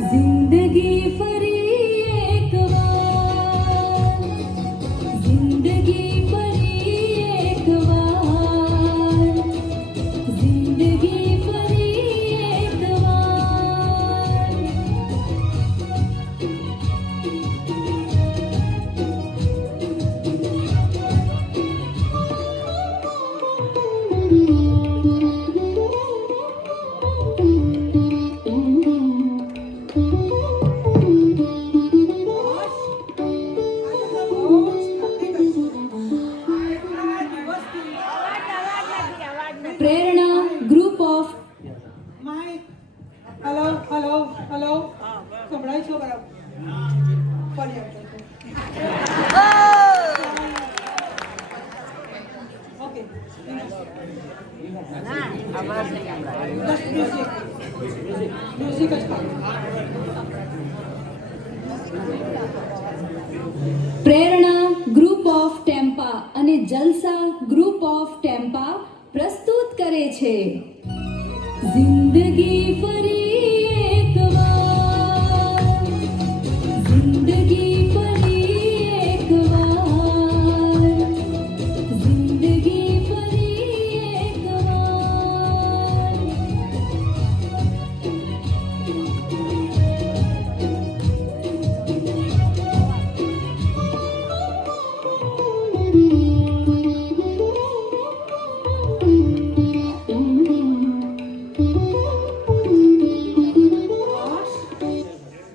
जिंदगी फरी एक बार, जिंदगी फरी एक बार, जिंदगी फरी एक बार. Prerna group of mike hello hello hello સંભળાય છો બરાબર ફરી ઓકે મ્યુઝિક જ પ્રેરણા ગ્રુપ ઓફ ટેમ્પા અને જલસા ગ્રુપ ઓફ ટેમ્પા પ્રસ્તુત કરે છે જિંદગી ફરી એક વાર, જિંદગી ફરી એક વાર, જિંદગી ફરી એક વાર.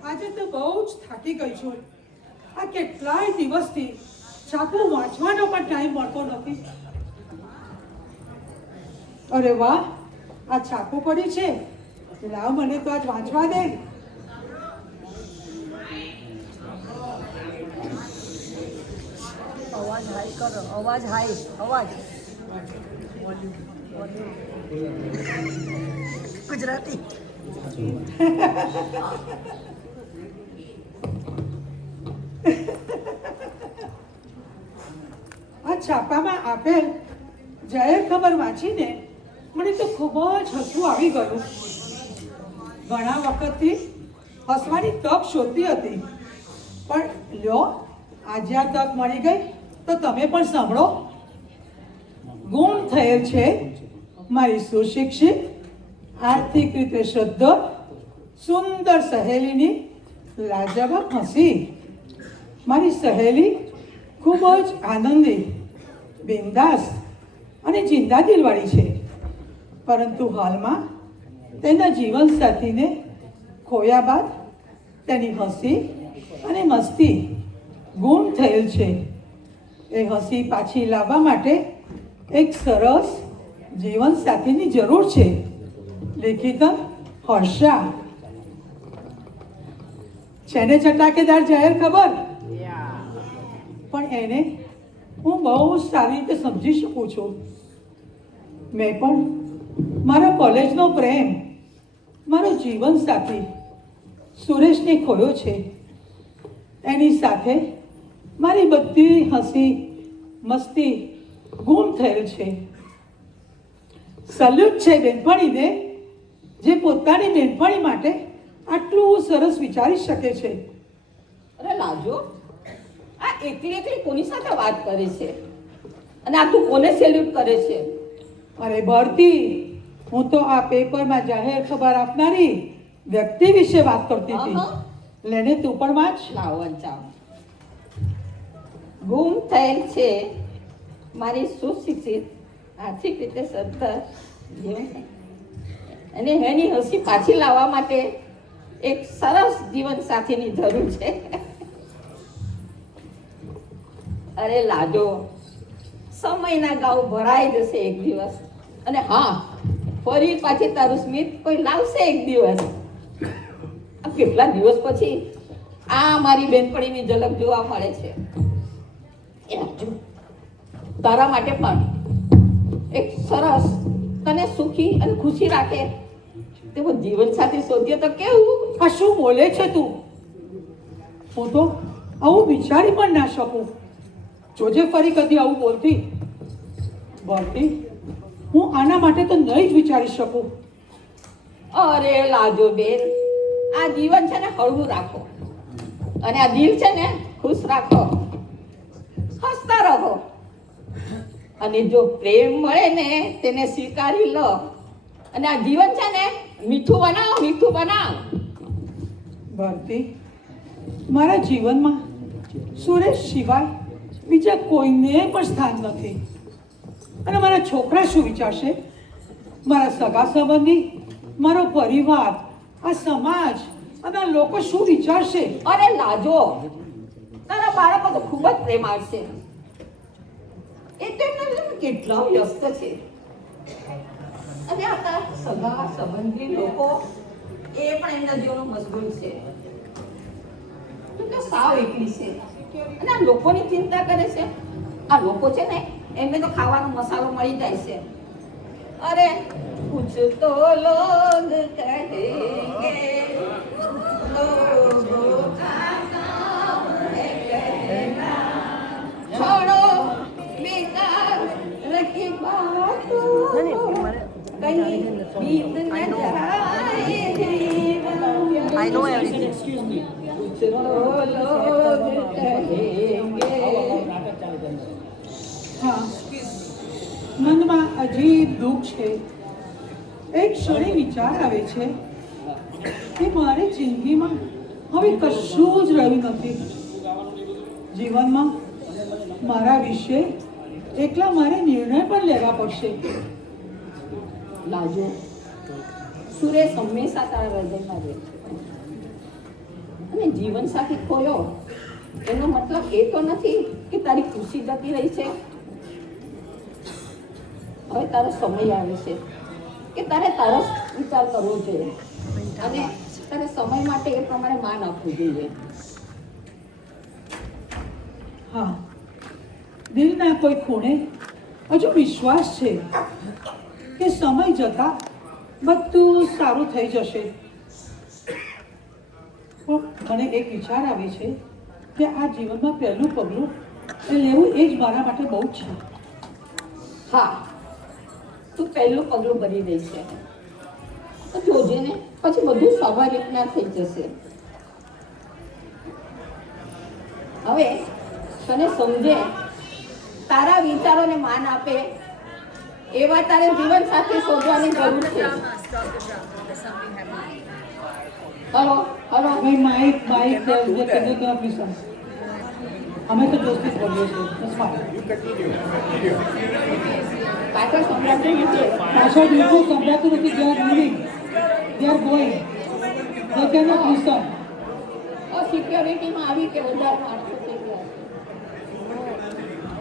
આજે તો બહુ જ થાકી ગઈ છું. આ કેટલાય દિવસથી છાપું વાંચવાનો પણ ટાઈમ મળતો નથી. અરે વાહ, આ છાપું પડી છે, લાવ મને તો આજ વાંચવા દે. અવાજ હાઈ કરો, અવાજ હાઈ, અવાજ ગુજરાતી. આ છાપામાં આપેલ જાહેર ખબર વાંચીને મને તો ખૂબ જ હસવું આવી ગયું. ઘણા વખતથી હસવાની તક શોધતી હતી, પણ લ્યો આજે આ તક મળી ગઈ તો તમે પણ સાંભળો. ગુમ થયેલ છે મારી સુશિક્ષિત, આર્થિક રીતે શુદ્ધ, સુંદર સહેલીની લાજવાબ હસી. મારી સહેલી ખૂબ જ આનંદી, બિંદાસ અને જિંદા દિલવાળી છે, પરંતુ હાલમાં તેના જીવનસાથીને ખોયા બાદ તેની હસી અને મસ્તી ગુમ થયેલ છે. એ હસી પાછી લાવવા માટે એક સરસ જીવનસાથીની જરૂર છે. લેખિકા હર્ષા. છે ને ચટાકેદાર જાહેર ખબર, પણ એને હું બહુ સારી રીતે સમજી શકું છું. મેં પણ મારા કોલેજનો પ્રેમ, મારો જીવનસાથી સુરેશને ખોયો છે. એની સાથે મારી બધી હસી મસ્તી ગુમ થયેલ છે. સલ્યુટ છે બેનપણીને, જે પોતાની બેનપણી માટે આટલું સરસ વિચારી શકે છે. અરે લાજો, આ એકલી એકલી કોની સાથે વાત કરે છે અને આ તું કોને સેલ્યુટ કરે છે? અરે ભરતી, હું તો આ પેપરમાં જાહેર ખબર આપનારી વ્યક્તિ વિશે વાત કરતી હતી. લેને તું પણ વાંચ. લાવ વંચાવ. ગુમ થયેલ છે મારી સુશિક્ષિત, આર્થિક રીતે સદ્ધર જીવન અને એની હસી પાછી લાવવા માટે એક સરસ જીવન સાથીની જરૂર છે. અરે લાજો, સમયના ગાઉ ભરાઈ જશે એક દિવસ, અને હા, ફરી પાછી તારું સ્મિત કોઈ લાવશે એક દિવસ. આ કેટલા દિવસ પછી આ મારી બેનપણીની ઝલક જોવા મળે છે. એ લાજો, તારા માટે પણ એક સરસ, તને સુખી અને ખુશી રાખે તેવો જીવન સાથી શોધ્યો તો કેવું? આ શું બોલે છે તું? હું તો આવું વિચારી પણ ના શકું. જોજે ફરી કદી આવું બોલતી. બોલતી હું આના માટે તો નહીં જ વિચારી શકું. અરે લાજો બેન, આ આ જીવન છે ને હળવું રાખો અને આ દિલ છે ને ખુશ રાખો, હસતા રહો અને જો પ્રેમ મળે ને તેને સ્વીકારી લો અને આ જીવન છે ને મીઠું બનાવો, મીઠું બનાવો. ભારતી, મારા જીવનમાં સુરેશ સિવાય બીજા કોઈને પણ સ્થાન નથી. અને મારા છોકરા શું વિચારશે? મારા સગા સંબંધી, મારો પરિવાર, આ સમાજ અને આ લોકો શું વિચારશે? અરે લાજો, તારા બાળકો તો ખૂબ જ પ્રેમ આવશે. એ તો એમના જીવનમાં કેટલા વ્યસ્ત છે અને આ તારા સગા સંબંધી લોકો એ પણ એમના જીવનમાં મશગુલ છે. તું તો સાવ એકલી છે અને આ લોકોની ચિંતા કરે છે. આ લોકો છે ને એમને તો ખાવાનો મસાલો મળી જાય છે. અરે કુછ તો લોગ કહેંગે લોગો કા કામ હૈ કહેના, છોડો બેકાર रखी बातों कहीं बीत न जाए जीवन. I know everything. कुछ तो लोग कहेंगे. હા, મનમાં અજીબ દુઃખ છે. એક ક્ષણે વિચાર આવે છે કે મારી જિંદગીમાં હવે કશું જ રહ્યું નથી. જીવનમાં મારા વિશે એકલા મારે નિર્ણય પણ લેવા પડશે. લાજો, સુરેશ હંમેશા તારા હૃદયમાં રહે છે અને જીવન સાથી ખોયો એનો મતલબ એ તો નથી કે તારી ખુશી જતી રહી છે. હવે તારો સમય આવે છે કે તારે તારો વિચાર કરવો જોઈએ અને તારે સમય માટે એ પ્રમાણે માન આપવું જોઈએ. હા, દિલના કોઈ ખૂણે હજુ વિશ્વાસ છે કે સમય જતા બધું સારું થઈ જશે. પણ મને એક વિચાર આવે છે કે આ જીવનમાં પહેલું પગલું એ લેવું એ જ મારા માટે બહુ જ છે. હા, તું પહેલું પગલું ભરી દઈ છે તો જોજે ને પછી બધું સ્વાભાવિક ના થઈ જશે. હવે તને સમજે, તારા વિચારોને માન આપે એવા તારે જીવન સાથે શોધવાની જરૂર છે. હલો હલો, ભાઈ માઇક અમે તો દોસ્તી જ કરીએ છીએ. That's fine. પાછળ સંભળાતું નથી. પાછળ બિલકુલ સંભળાતું નથી. They are moving. They are going. They cannot listen. સિક્યોરિટીમાં આવી કે વધારે માણસો થઈ ગયા.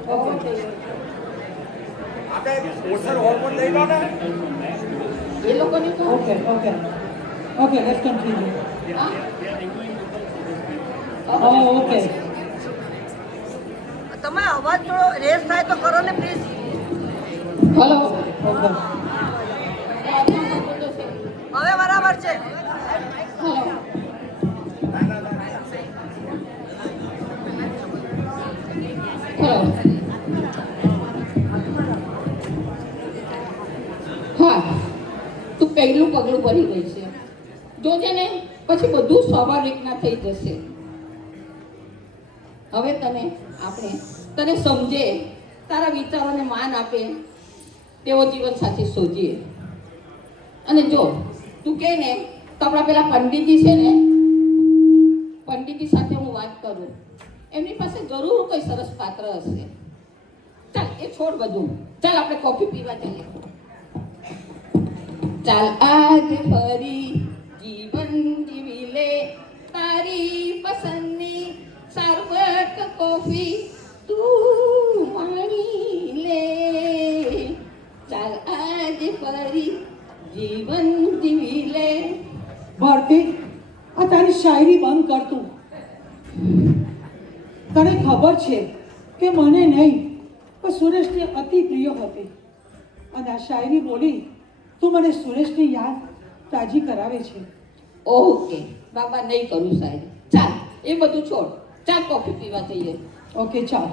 ભગવાન થઈ ગયું. એ લોકોને તો Okay, okay. Okay, let's continue. હા? Oh, okay. તમે અવાજ થોડો રેસ થાય તો કરો ને પ્લીઝ. Hello, Okay. હવે બરાબર છે. હલો. હલો. હા, તું પહેલું પગલું ભરી ગઈ છે. જોજે ને પછી બધું સ્વાભાવિક ના થઈ જશે. હવે તને સમજે, તારા વિચારોને માન આપે તેવો જીવન સાથી શોધીએ. અને જો તું કહે ને તો આપણા પેલા પંડિતજી છે ને, પંડિતજી સાથે હું વાત કરું. એમની પાસે જરૂર કોઈ સરસ પાત્ર હશે. ચાલ એ છોડ બધું, ચાલ આપણે કોફી પીવા જઈએ. ચાલ આજ ફરી જીવન જીવી લે, તારી પસંદની સાર્વટ કોફી તું માણી લે. ચાલ આજ ફરી જીવન જીવી લે. ભારતી, આ તારી શાયરી બંધ કર તું. તને ખબર છે કે મને નહીં પણ સુરેશની અતિ પ્રિય હતી. અને આ શાયરી બોલી તું મને સુરેશની યાદ તાજી કરાવે છે. ઓકે બાબા, નહીં કરું સાહેબ. ચાલ એ બધું છોડ, ચાલ કોફી પીવા જઈએ. ઓકે, ચાલ.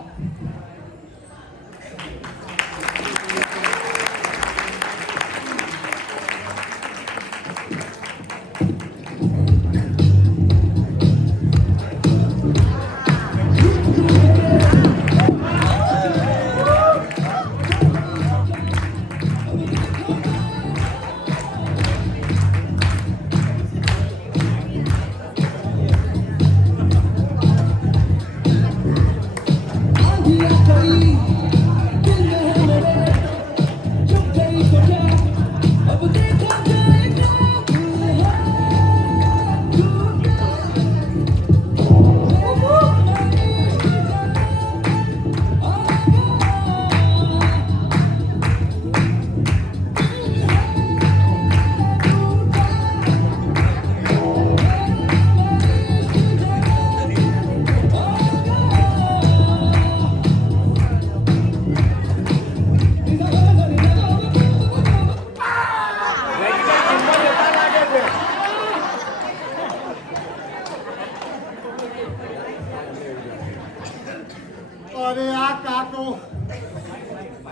અરે આ કાકો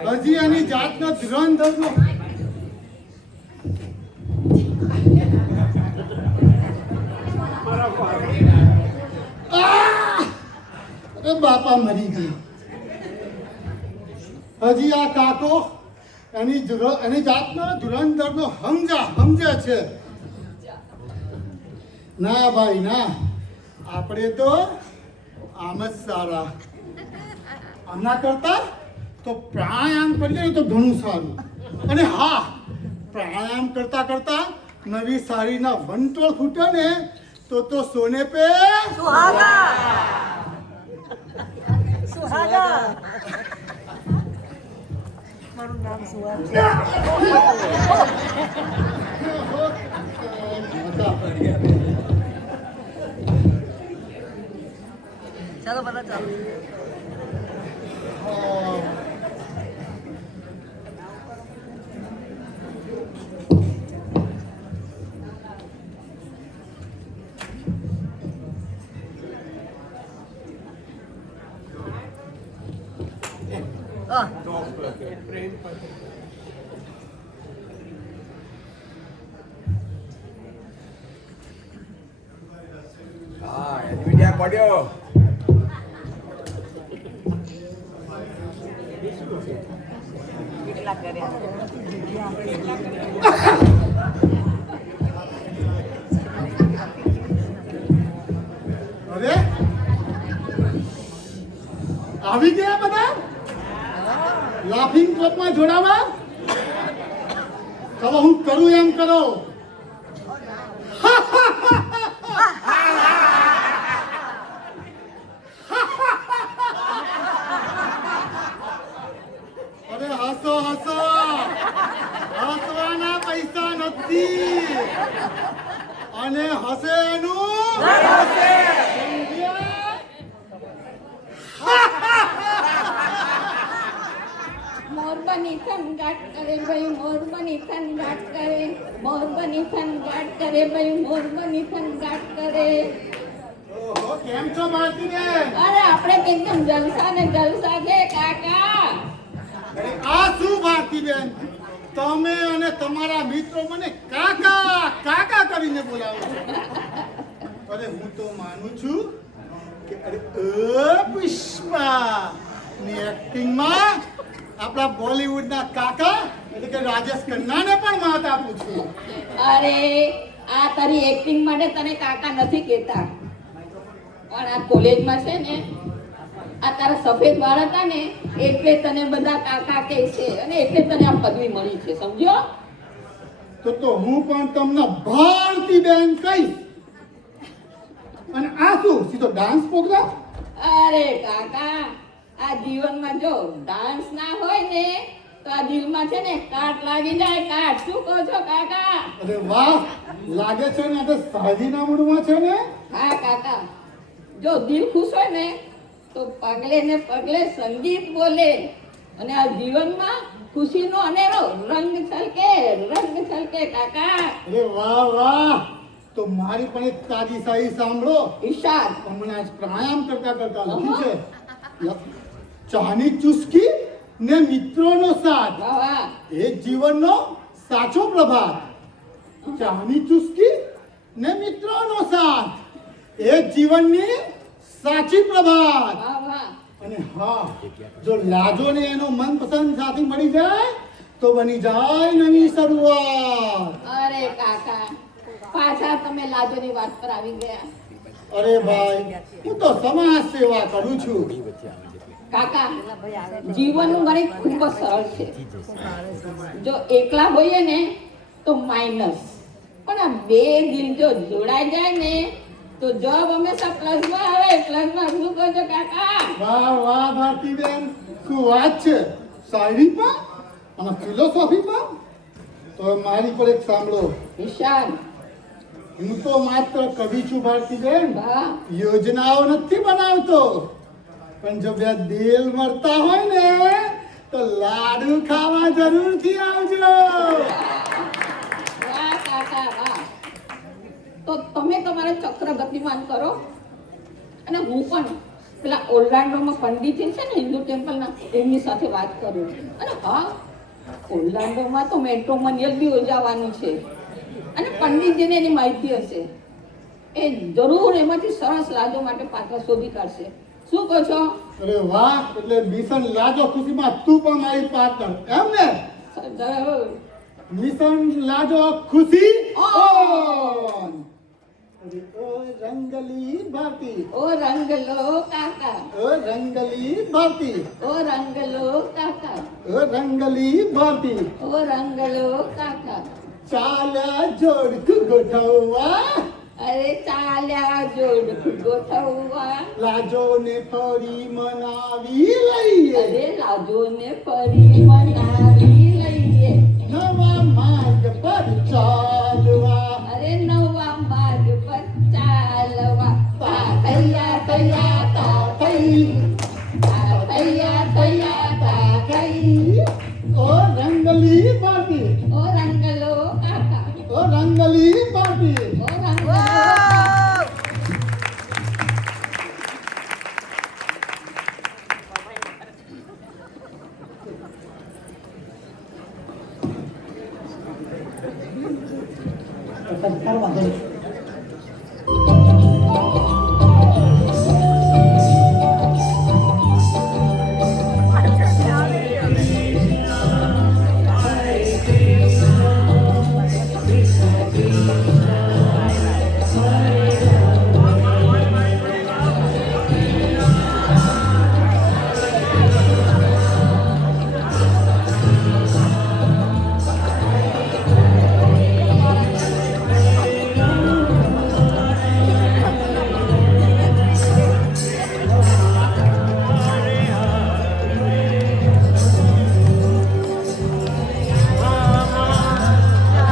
હજી એની જાતનો ધુરંધરનો અરે બાપા મરી ગયો. હજી આ કાકો એની જાતનો ધુરંધરનો સમજે છે. ના ભાઈ ના, આપણે તો આમ જ સારા. આના કરતા તો પ્રાણાયામ કરીએ ને તો ઘણું સારું. અને હા, પ્રાણાયામ કરતા કરતા નવી સાડીના વંટોળ ફૂટે ને તો સોને પે સુહાગા સુહાગા મારું નામ સુહાગા. ચાલો બધા ચાલો. હા એડમિટ પડ્યો. કેટલા કર્યા હવે આવી ગયા બધા લાફિંગ ક્લબમાં જોડાવા. ચાલો હું કરું એમ કરો. અરે હસો હસો, હસવાના પૈસા નથી અને હસે એનું મોરબની થનગાટ કરે ભાઈ, મોરબની થનગાટ કરે, મોરબની થનગાટ કરે ભાઈ, મોરબની થનગાટ કરે. ઓહો, કેમ છો ભારતીબેન? અરે આપણે તો એકદમ જલસા ને જલસા છે કાકા. અરે આ શું ભારતીબેન, તમે અને તમારા મિત્રો મને કાકા કાકા કરીને બોલાવો છો. અરે હું તો માનું છું કે અરે પુષ્પા ની એક્ટિંગમાં આપણા બોલિવૂડના કાકા એટલે કે રાજેશ ખન્નાને પણ માત આપું છું. અરે આ તારી એક્ટિંગ માટે તને કાકા નથી કહેતા, પણ આ કોલેજમાં છે ને આ તારા સફેદ વાળ હતા ને એટલે તને બધા કાકા કહે છે અને એટલે તને આ પદવી મળી છે, સમજ્યો? તો હું પણ તમને ભારતીબેન કહીશ. અને આ શું સીધો ડાન્સ પ્રોગ્રામ? અરે કાકા, આ જીવનમાં જો ડાન્સ ના હોય ને તો આ દિલમાં છે ને કાટ લાગી જાય. કાટ, શું કહો છો કાકા? અરે વાહ, લાગે છે ને આ તો શાદીના મૂડમાં છે ને. હા કાકા, જો દિલ ખુશ હોય ને તો પગલે ને પગલે સંગીત બોલે અને આ જીવનમાં ખુશીનો અનેરો રંગ છલકે કાકા. અરે વાહ વાહ, તો મારી પણ એક તાજી શાયરી સાંભળો. ઈશાદ, હમણાં જ પ્રાણાયામ કરતા કરતા લખ્યું છે, ચાની ચુસ્કી ને મિત્રોનો સાથ વાહ વાહ. એ જ જીવનનો સાચો પ્રભાત. ચાની ચુસ્કી ને મિત્રોનો સાથ એ જ જીવનની સાચી પ્રભાત. વાહ વાહ. અને હા, જો લાજો ને એનો મનપસંદ સાથી મળી જાય તો બની જાય નવી શરૂઆત. અરે કાકા, પાછા તમે લાજોની વાત પર આવી ગયા. અરે ભાઈ, હું તો સમાજ સેવા કરું છું. કાકા, જીવનનું ગણિત ખૂબ જ સરળ છે. જો એકલા હોઈએ ને તો માઇનસ, પણ આ બે દિલ જો જોડાઈ જાય ને તો જવાબ હંમેશા પ્લસમાં આવે. પ્લસમાં શું કહો છો કાકા? વાહ વાહ ભારતીબેન, શું વાત છે! શાયરી પણ અને ફિલોસોફી પણ. તો મારી પર એક સાંભળો. ઈશાન, હું તો માત્ર કવિ છું ભારતીબેન, વાહ. યોજનાઓ નથી બનાવતો. પણ જો બે દિલ મળતા હોય ને તો લાડુ ખાવા જરૂરથી આવજો. વાહ કાકા વાહ. તો તમે તમારા ચક્ર ગતિમાન કરો અને હું પણ પેલા ઓર્લાન્ડોમાં પંડિત છે ને હિન્દુ ટેમ્પલના, એમની સાથે વાત કરું. અને હા, ઓર્લાન્ડોમાં તો મેટ્રોમોનિયલ બી યોજાવાનું છે અને પંડિતજીને એની માહિતી હશે. એ જરૂર એમાંથી સરસ લાજો માટે પાત્ર શોધી કાઢશે. શું કહો છો? અરે વાહ, એટલે મિશન લાજો ખુશીમાં તું પણ મારી પાર્ટનર એમ ને? જરૂર. મિશન લાજો ખુશી ઓન. અરે ઓ રંગલી ભારતી, ઓ રંગલો કાકા, ઓ રંગલી ભારતી, ઓ રંગલો કાકા, ઓ રંગલી ભારતી, ઓ રંગલો કાકા. ચાલ્યા જોડકું ગોઠવવા, અરે ચાલ્યા જોડકું ગોઠવવા, લાજો ને ફરી મનાવી લઈએ, અરે લાજોને ફરી મનાવી લઈએ, નવા માર્ગ પર ચાલવા, અરે નવા માર્ગ પર ચાલવા. તા થૈયા થૈયા તા થઈ, તા થૈયા થૈયા તા થઈ. ઓ રંગલી ભારતી, ઓ રંગલો કાકા, ઓ રંગલી ભારતી. ઓ રંગલો.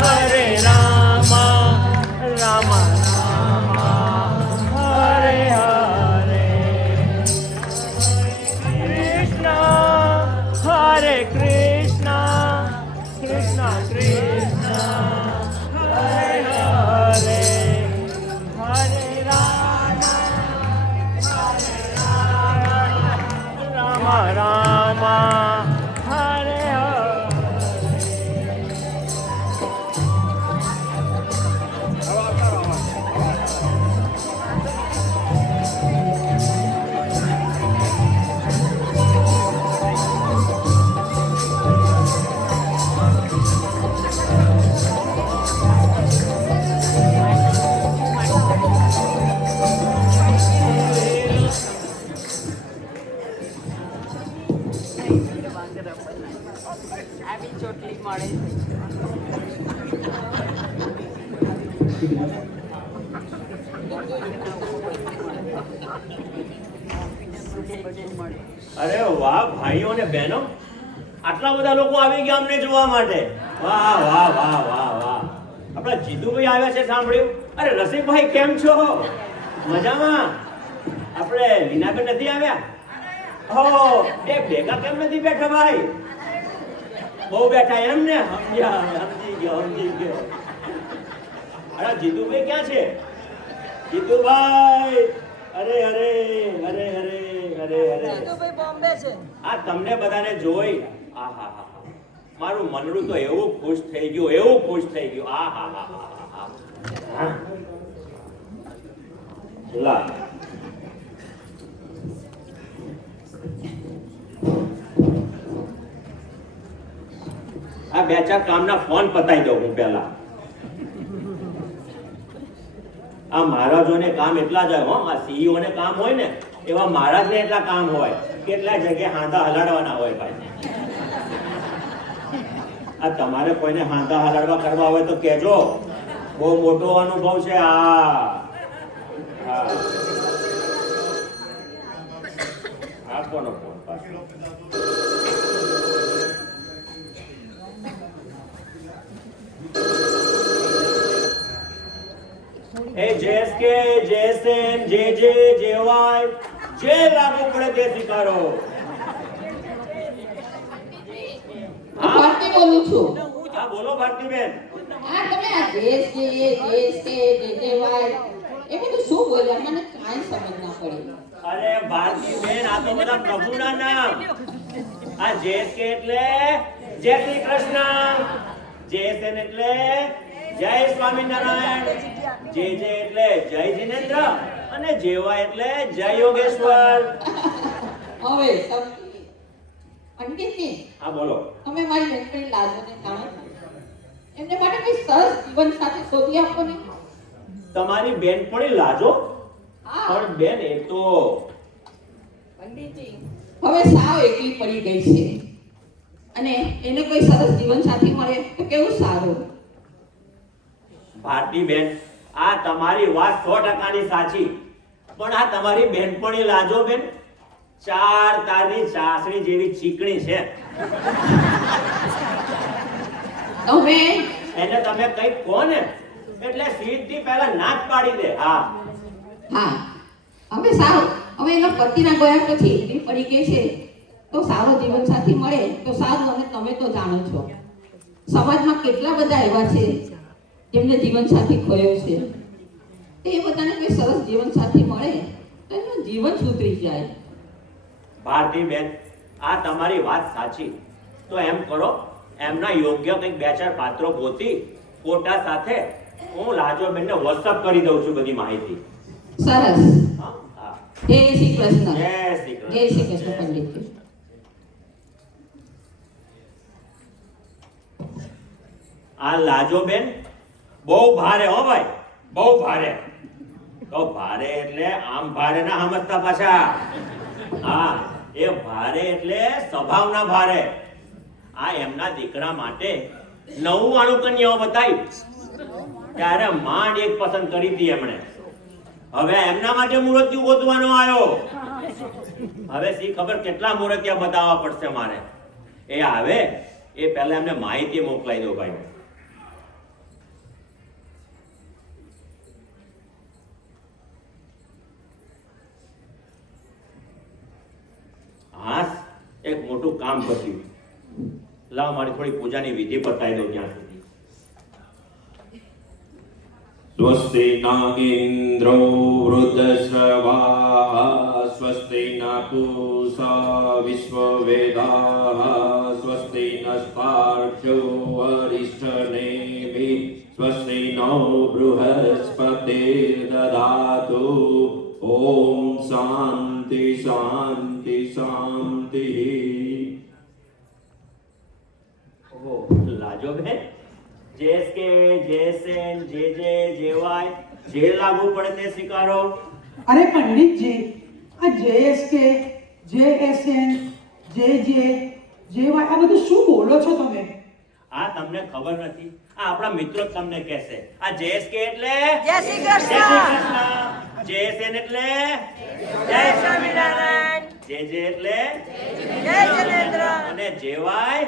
Hare Rama, Rama Rama, Hare Hare. Krishna, Hare Krishna, Krishna Krishna, Hare Hare. Hare Rama, Rama Rama, Hare Hare. અરે વાહ ભાઈઓ અને બહેનો, આટલા બધા લોકો આવી ગયા અમને જોવા માટે. વાહ વાહ વાહ વાહ વાહ. આપણા જીતુભાઈ આવ્યા છે સાંભળ્યું? અરે રસિકભાઈ કેમ છો? મજામાં? આપણે લીનાબેન નથી આવ્યા? હો, બે ભેગા કેમ નથી બેઠા ભાઈ? બહુ બેઠા એમ ને? સમજ્યા, સમજી ગયો સમજી ગયો. અરે જીતુભાઈ ક્યાં છે? જીતુભાઈ, અરે અરે અરે અરે અરે અરે. ભાઈ બોમ્બે છે. આ તમને બધાને જોઈ આહા, મારું મનડું તો એવું ખુશ થઈ ગયું, એવું ખુશ થઈ ગયું. આહા. લા આ બે ચાર કામના ફોન પતાઈ દઉં હું પહેલા. આ મહારાજોને કામ એટલા જ હોય, આ સીઈઓ ને કામ હોય ને એવા મહારાજને એટલા કામ હોય. કેટલા જગ્યાએ હાંધા હલાડવાના હોય ભાઈ. આ તમારે કોઈને હાંધા હલાડવા કરવા હોય તો કહેજો, બહુ મોટો અનુભવ છે આ. આ કોનો ફોન પાછો? એ જેએસકે, જેએસએન, જેજે, જેવાય, જે લાગુ પડે તે સ્વીકારો. ભારતી બોલું છું. હા બોલો ભારતીબેન. આ તમે આ જેએસકે, જેજેવાય એ બધું શું બોલ્યા મને કાંઈ સમજ ના પડી. અરે ભારતી બેન, આ તો બધા પ્રભુના નામ. આ JSK એટલે જય શ્રી કૃષ્ણ, JSN એટલે જય સ્વામિનારાયણ, JJ એટલે જય જિનેન્દ્ર અને JY એટલે જય યોગેશ્વર. હવે સમજી. પંડિતજી, હા બોલો. તમે મારી બેનપણી લાજોને જાણો છો? એમને માટે કઈ સરસ જીવન સાથી શોધી આપો ને. તમારી બેનપણી લાજો? હા પણ બેન, એ તો પંડિતજી હવે સાવ એકલી પડી ગઈ છે અને એને કોઈ સરસ જીવન સાથી મળે તો કેવું સારું. ભારતી બેન, આ તમારી વાત 100% ની સાચી, પણ આ તમારી બેનપણી લાજો બેન 4 તારની ચાસણી જેવી ચીકણી છે. તમે એને તમે કઈ કહો ને એટલે સીધી પહેલા નાક પાડી દે. હા, હા હવે સારું. હવે એના પતિના ગયા પછી એકલી પડી ગઈ છે તો સારો જીવન સાથી મળે તો સારું. અને તમે તો જાણો છો સમાજમાં કેટલા બધા એવા છે જેમને જીવન સાથી ખોયો છે. તો એ બધાને કોઈ સરસ જીવન સાથી મળે તો એનું જીવન સુધરી જાય. ભારતી બેન, આ તમારી વાત સાચી. તો એમ કરો, એમના યોગ્ય કંઈક 2-4 પાત્રો ગોતી ફોટા સાથે હું લાજો બેનને WhatsApp કરી દઉં છું બધી માહિતી. સરસ. હા, હા. જય શ્રી કૃષ્ણ. જય શ્રી કૃષ્ણ. જય શ્રી કૃષ્ણ પંડિતજી. આ લાજો બેન બહુ ભારે હો ભાઈ, બહુ ભારે. તો ભારે એટલે આમ ભારે ના સમજતા પાછા. હા, એ ભારે એટલે સ્વભાવના ભારે. આ એમના દીકરા માટે 99 કન્યાઓ બતાવી ત્યારે માંડ એક પસંદ કરી હતી એમણે. હવે એમના માટે મૂર્તિઓ ગોતવાનો આવ્યો. હવે સી ખબર કેટલા મૂર્તિયા બતાવવા પડશે મારે. એ આવે એ પહેલા એમને માહિતી મોકલાઈ દો ભાઈ. હા, એક મોટું કામ કર્યું. લાવ મારી થોડી પૂજાની વિધિ પતાવી દઉં ત્યાં સુધી. स्वस्ति न इन्द्रो वृद्धश्रवाः स्वस्ति न पूषा विश्ववेदाः स्वस्ति नस्तार्क्ष्यो वरिष्ठनेमिः स्वस्ति नो बृहस्पतिर्दधातु ॐ शान्ति शान्ति शान्तिः. ઓહો, લાજો બેન, JSK, JSN, JJ, JY જે લાગુ પડે તે સ્વીકારો. અરે પંડિતજી, આ JSK, JSN, JJ, JY આ બધું શું બોલો છો તમે? આ તમને ખબર નથી? આ આપણા મિત્રો જ તમને કહેશે. આ JSK એટલે જય શ્રી જય શ્રી કૃષ્ણ. કૃષ્ણ, JSN એટલે જય સ્વામિનારાયણ. JJ એટલે જય જિનેન્દ્ર. અને JY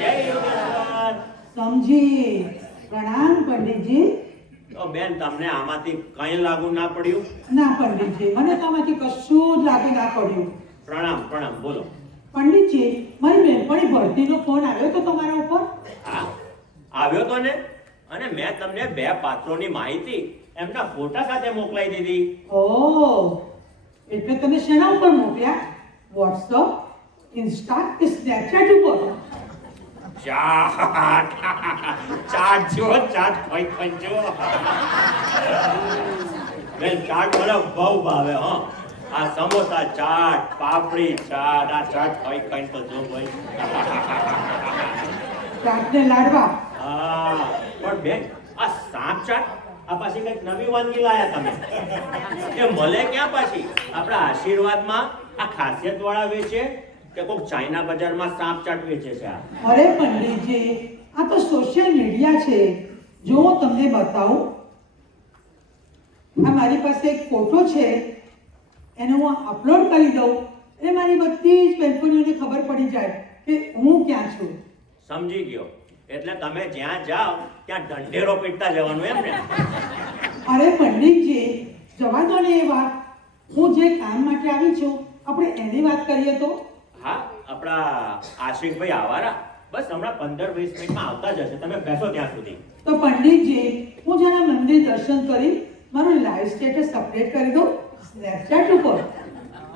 જય યોગેશ્વર. સમજી. પ્રણામ પંડિતજી. તો બેન, તમને આમાંથી કંઈ લાગુ ના પડ્યું? ના પંડિતજી, મને તો આમાંથી કશું જ લાગુ ના પડ્યું. પ્રણામ પ્રણામ. બોલો. પંડિતજી, મારી બેનપણી ભરતીનો ફોન આવ્યો તો તમારા ઉપર? હા, આવ્યો તો ને. અને મેં તમને 2 પાત્રોની માહિતી એમના ફોટા સાથે મોકલાઈ દીધી. ઓહ, એટલે તમે શેના ઉપર મોકલ્યા? WhatsApp, Insta કે Snapchat ઉપર? ચાટ ચાટ જો, ચાટ ખોઈ ખંજો. બેન, ચાટ મને બહુ ભાવે. હો, આ સમોસા ચાટ, પાપડી ચાટ, આ ચાટ ખોઈ ખંજ તો જો ભાઈ. ચાટને લાડવા. હા, પણ બેન, આ સાપ ચાટ, આ પાછી કઈક નવી વાનગી લાયા તમે. એ મળે ક્યાં પાછી? આપણા આશીર્વાદમાં આ ખાસિયત વાળા વેચે કે કોક ચાઇના બજારમાં સાપ ચાટ વેચે છે? આ અરે પંડિતજી, આ તો સોશિયલ મીડિયા છે. જો હું તમને બતાવું, આ મારી પાસે એક ફોટો છે, એને હું અપલોડ કરી દઉં એટલે મારી બધી જ બેનપણીઓને ખબર પડી જાય કે હું ક્યાં છું. સમજી ગયો. એટલે તમે જ્યાં જાઓ ત્યાં ઢંઢેરો પીટતા જવાનું એમ ને? અરે પંડિતજી, જવા દો ને એ વાત. હું જે કામ માટે આવી છું આપણે એની વાત કરીએ તો. હા, આપણા આશિકભાઈ આવારા બસ હમણાં 15-20 મિનિટમાં આવતા જ હશે. તમે બેસો ત્યાં સુધી. તો પંડિતજી, હું જરા મંદિર દર્શન કરી મારું લાઈવ સ્ટેટસ અપડેટ કરી દો સ્નેપચેટ ઉપર.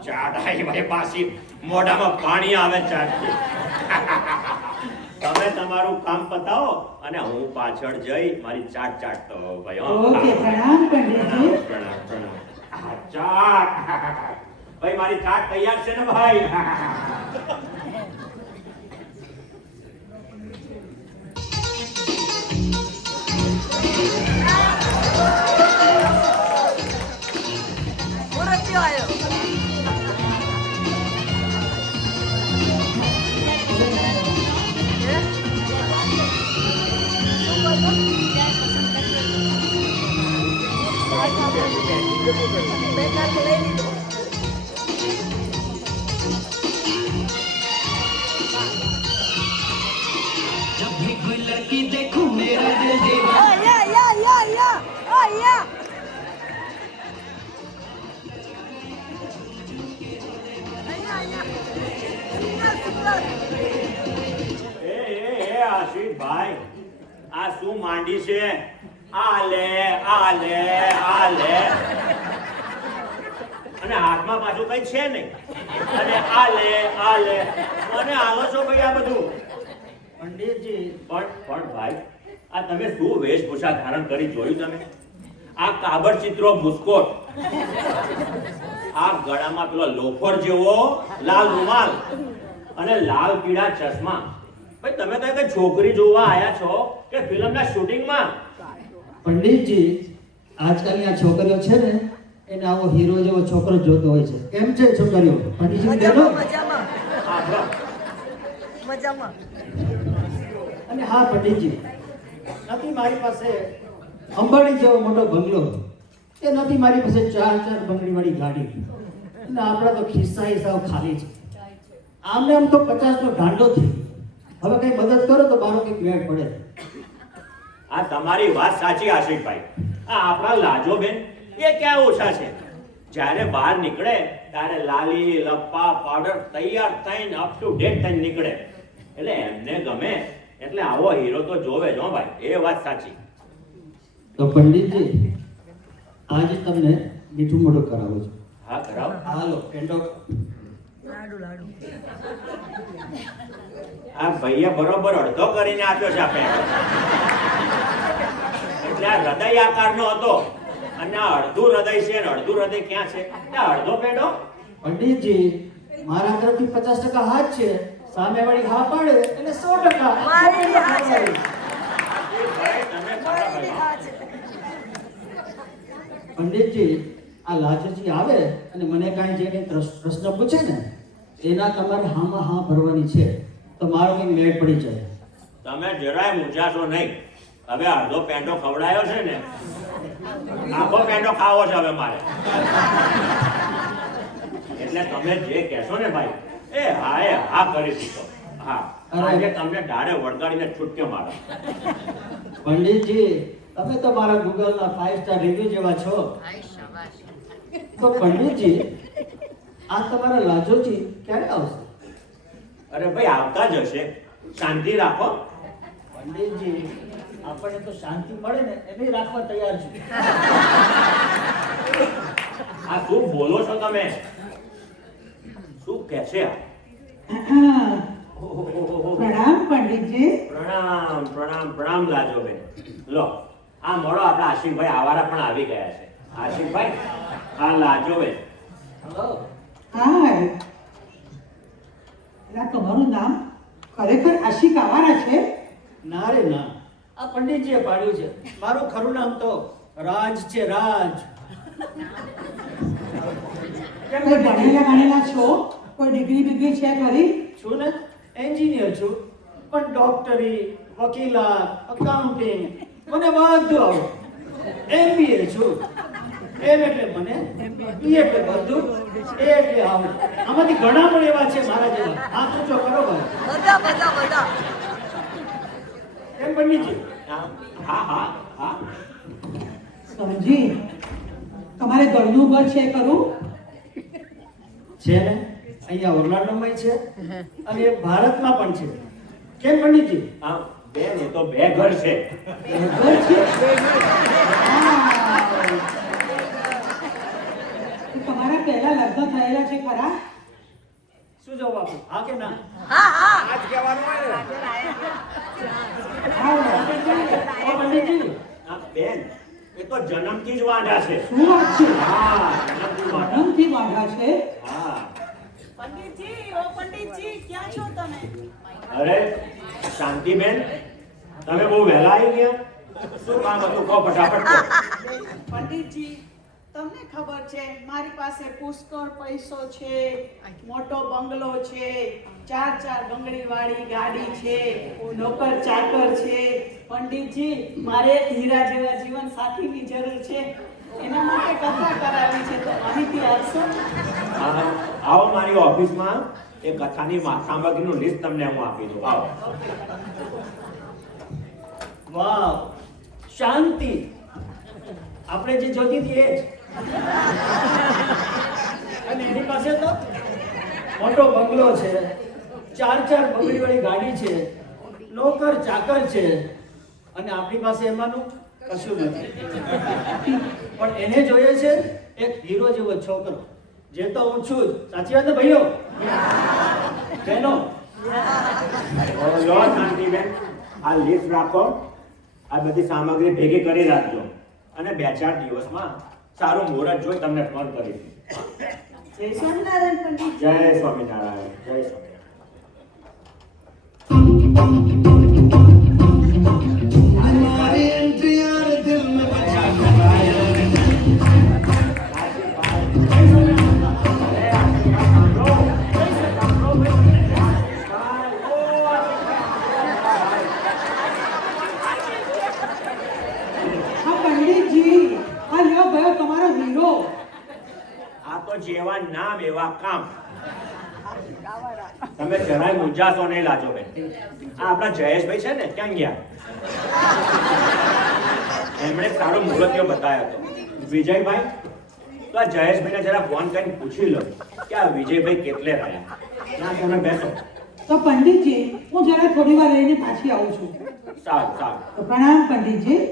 ચાટ આવી ભાઈ પાછી મોઢામાં પાણી આવે ચાટથી. તમે તમારું કામ પતાવો અને હું પાછળ જઈ મારી ચાટ ચાટતો હોઉં ભાઈ હો. ઓકે, પ્રણામ પંડિતજી. પ્રણામ પ્રણામ. આ ચાટ ભાઈ મારી ચાટ તૈયાર છે ને ભાઈ? મુરત્યો આવ્યો. બેકાર તો લઈ લીધો. એ આશિષભાઈ, આ શું માંડી છે? આ લે આ લે આ લે અને હાથમાં પાછું કઈ છે નહીં અને આ લે આ લે અને આવો છો ભાઈ આ બધું? પંડિતજી, પણ ભાઈ, આ તમે શું વેશભૂષા ધારણ કરી જોયું તમે? આ કાબર ચિત્રો મુસ્કોટ, આ ગળામાં પેલો લોફર જેવો લાલ રૂમાલ અને લાલ પીળા ચશ્મા. ભાઈ તમે કઈ છોકરી જોવા આયા છો કે ફિલ્મના શૂટિંગમાં? પંડિતજી, આજકાલની આ છોકરીઓ છે ને એને આવો હીરો જેવો છોકરો જોતો હોય છે. કેમ છે છોકરીઓ? પંડિતજી બેનો. મજામાં હા, મજામાં. અને હા પંડિતજી, નથી મારી પાસે અંબાણી જેવો મોટો બંગલો, કે નથી મારી પાસે 4 બંગડી વાળી ગાડી, અને આપણા તો ખિસ્સા સાવ ખાલી છે. આમને આમ તો 50 નો ઢાંડો થઈ. હવે કઈ મદદ કરો તો મારો કઈક મેળ પડે. આ તમારી વાત સાચી આશિષભાઈ. આ આપણા લાજો બેન એ ક્યાં ઓછા છે? જ્યારે બહાર નીકળે ત્યારે લાલી લપ્પા પાવડર તૈયાર થઈને અપ ટુ ડેટ થઈને નીકળે. એટલે એમને ગમે એટલે આવો હીરો તો જોવે જ હો ભાઈ. એ વાત સાચી. તો પંડિતજી, આજે તમને મીઠું મોઢું કરાવું છું. હા કરાવો. હાલો પેન્ટો. લાડુ લાડુ. આ ભાઈએ બરોબર અડધો કરીને આપ્યો છે આપણે. એટલે આ હૃદય આકારનો હતો અને આ અડધું હૃદય છે ને અડધું હૃદય ક્યાં છે? આ અડધો પેડો. પંડિતજી, મારા તરફથી 50% હાથ છે, સામેવાળી હા પાડે એટલે 100%. મારી બી હા છે. એ ભાઈ તમે ખરા મારી બી ભાઈ. હા છે. પંડિતજી, આ લાજજી આવે અને મને કાંઈ જે કંઈ પ્રશ્ન પૂછે ને એના તમારે હામાં હા ભરવાની છે, તો મારો કંઈક મેળ પડી જાય. તમે જરાય મૂંઝાશો નહીં. હવે અડધો પેંડો ખવડાયો છે ને, આખો પેંડો ખાવો છે હવે મારે. એટલે તમે જે કહેશો ને ભાઈ એ હા કરી દીધો. હા, આજે તમને ડાળે વળગાડીને છૂટકે મારો. પંડિતજી, તમે તો મારા ગૂગલના 5 સ્ટાર રિવ્યુ જેવા છો. તો પંડિતજી, આ તમારા લાજોજી ક્યારે આવશે? અરે ભાઈ આવતા જ હશે. શાંતિ રાખો. પંડિતજી, આપણને તો શાંતિ મળે ને એને રાખવા તૈયાર છું. આ શું બોલો છો તમે? શું કહે છે આ? પ્રણામ પંડિતજી. પ્રણામ પ્રણામ પ્રણામ લાજો બેન. લો આ મળો, આપણા આશિષભાઈ આવારા પણ આવી ગયા છે. આશિષભાઈ, આ લાજો બેન. હલો. હાય. એલા, તમારું નામ ખરેખર આશિક આવારા છે? ના રે ના, આ પંડિતજીએ પાડ્યું છે. મારું ખરું નામ તો રાજ છે, રાજ. કોઈ ભણેલા ગણેલા છો? કોઈ ડિગ્રી છે ખરી? છું ને, એન્જિનિયર છું, પણ ડોક્ટરી, વકીલાત, અકાઉન્ટિંગ મને બધું આવડે. MBA છું. M એટલે મને, B એટલે બધું, A એટલે આવડે. આમાંથી ઘણા પણ એવા છે મારા જેવા. હાથ ઊંચો કરો ભાઈ. બધા બધા બધા. કેમ પંડિતજી? હા હા હા. સમજી. તમારે ઘરનું ઘર છે ખરું? છે ને, અહીંયા ઓર્લાન્ડોમાં છે અને એક ભારતમાં પણ છે. કેમ પંડિતજી? હા બેન, એ તો 2 ઘર છે. ઘર છે? હા. તમારા પહેલા લગ્ન થયેલા છે ખરા? શું જવાબ આપું? હા કે ના? હા હા આજ કહેવાનું હોય ને. હા, પંડિતજી, આ બેન એ તો જન્મથી જ વાંઢા છે. શું વાત છે? હા, જન્મથી વાંઢા. આનંદથી વાંઢા છે. હા. પંડિતજી, ઓ પંડિતજી, ક્યાં છો તમે? અરે શાંતિબેન, તમે બહુ વહેલા આવી ગયા. શું કામ હતું? કહો ફટાફટ કહો. પંડિતજી, તમને ખબર છે મારી પાસે પુષ્કળ પૈસો છે, મોટો બંગલો છે, 4 બંગડી વાળી ગાડી છે, નોકર ચાકર છે. પંડિતજી, મારે એક હીરા જેવા જીવન સાથીની જરૂર છે, એના માટે કથા કરાવી છે, તો માહિતી આપશો? હા, હા. આવો મારી ઓફિસમાં એ કથાની સામગ્રીનું લિસ્ટ તમને હું આપી દઉં. આવો. વાહ, શાંતિ. આપણે જે જોતી હતી એ જ. અને એની પાસે તો મોટો બંગલો છે, 4 બંગડીવાળી ગાડી છે, નોકર ચાકર છે, અને આપણી પાસે એમાંનું કશું નથી. પણ એને જોઈએ છે એક હીરો જેવો છોકરો, જે તો હું છું જ. સાચી વાત ને ભાઈઓ બહેનો? લો શાંતિબેન, આ લિસ્ટ રાખો. આ બધી સામગ્રી ભેગી કરી રાખજો અને 2-4 દિવસમાં સારું મુહૂર્ત જોઈ તમને ફોન કરીશ. જય સ્વામિનારાયણ પંડિત. જય સ્વામિનારાયણ. જય સ્વામિનારાયણ. હા પંડિતજી, આ લ્યો ગયો તમારો હીરો. આ તો જેવા નામ એવા કામ. તમે જરાય મૂંઝાશો નહીં લાજો બેન. આ આપણા જયેશભાઈ છે ને, ક્યાં ગયા? એમણે સારો મુહૂર્તિયો બતાવ્યો હતો. વિજયભાઈ, તો આ જયેશભાઈને જરા ફોન કરીને પૂછી લો કે આ વિજયભાઈ કેટલે રહ્યા. ના, તમે બેસો. તો પંડિતજી, હું જરા થોડી વાર રહીને પાછી આવું છું. સારું સારું. તો પ્રણામ પંડિતજી.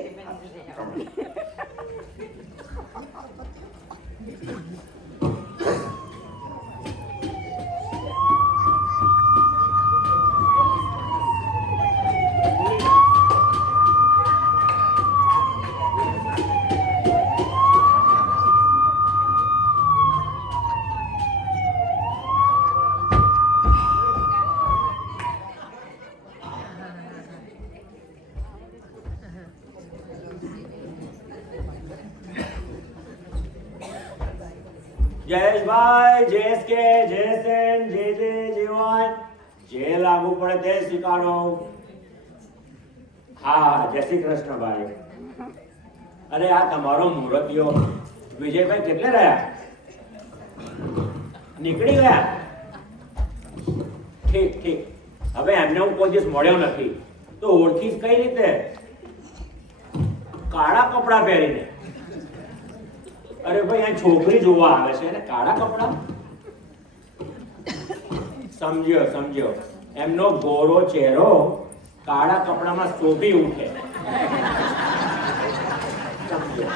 જયેશભાઈ, જેએસકે, જેએસએન, જેજે, જેવાય, જે લાગુ પડે તે સ્વીકારો. હા, જય શ્રી કૃષ્ણ ભાઈ. અરે આ તમારો મુહૂર્તિયો વિજયભાઈ કેટલે રહ્યા? નીકળી ગયા? ઠીક ઠીક. હવે એમને હું કોઈ દિવસ મળ્યો નથી, તો ઓળખીશ કઈ રીતે? કાળા કપડાં પહેરીને. અરે ભાઈ, આ છોકરી જોવા આવે છે અને કાળા કપડાં? સમજ્યો સમજ્યો. એમનો ગોરો ચહેરો કાળા કપડામાં શોભી ઉઠે. સમજ્યો.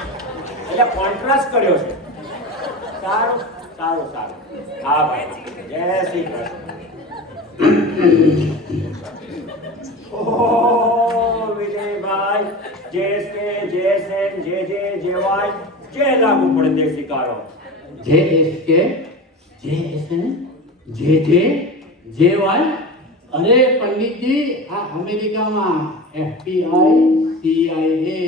એટલે કોન્ટ્રાસ્ટ કર્યો છે. સારું સારું સારું. હા ભાઈ, જય શ્રી કૃષ્ણ. ઓહો વિજયભાઈ, જેએસકે, જેએસએન, જેજે, જેવાય, જે લાગુ પડે તે સ્વીકારો. JSK, JSN, JJ, JY. અરે પંડિતજી, આ અમેરિકામાં FBI, CIA,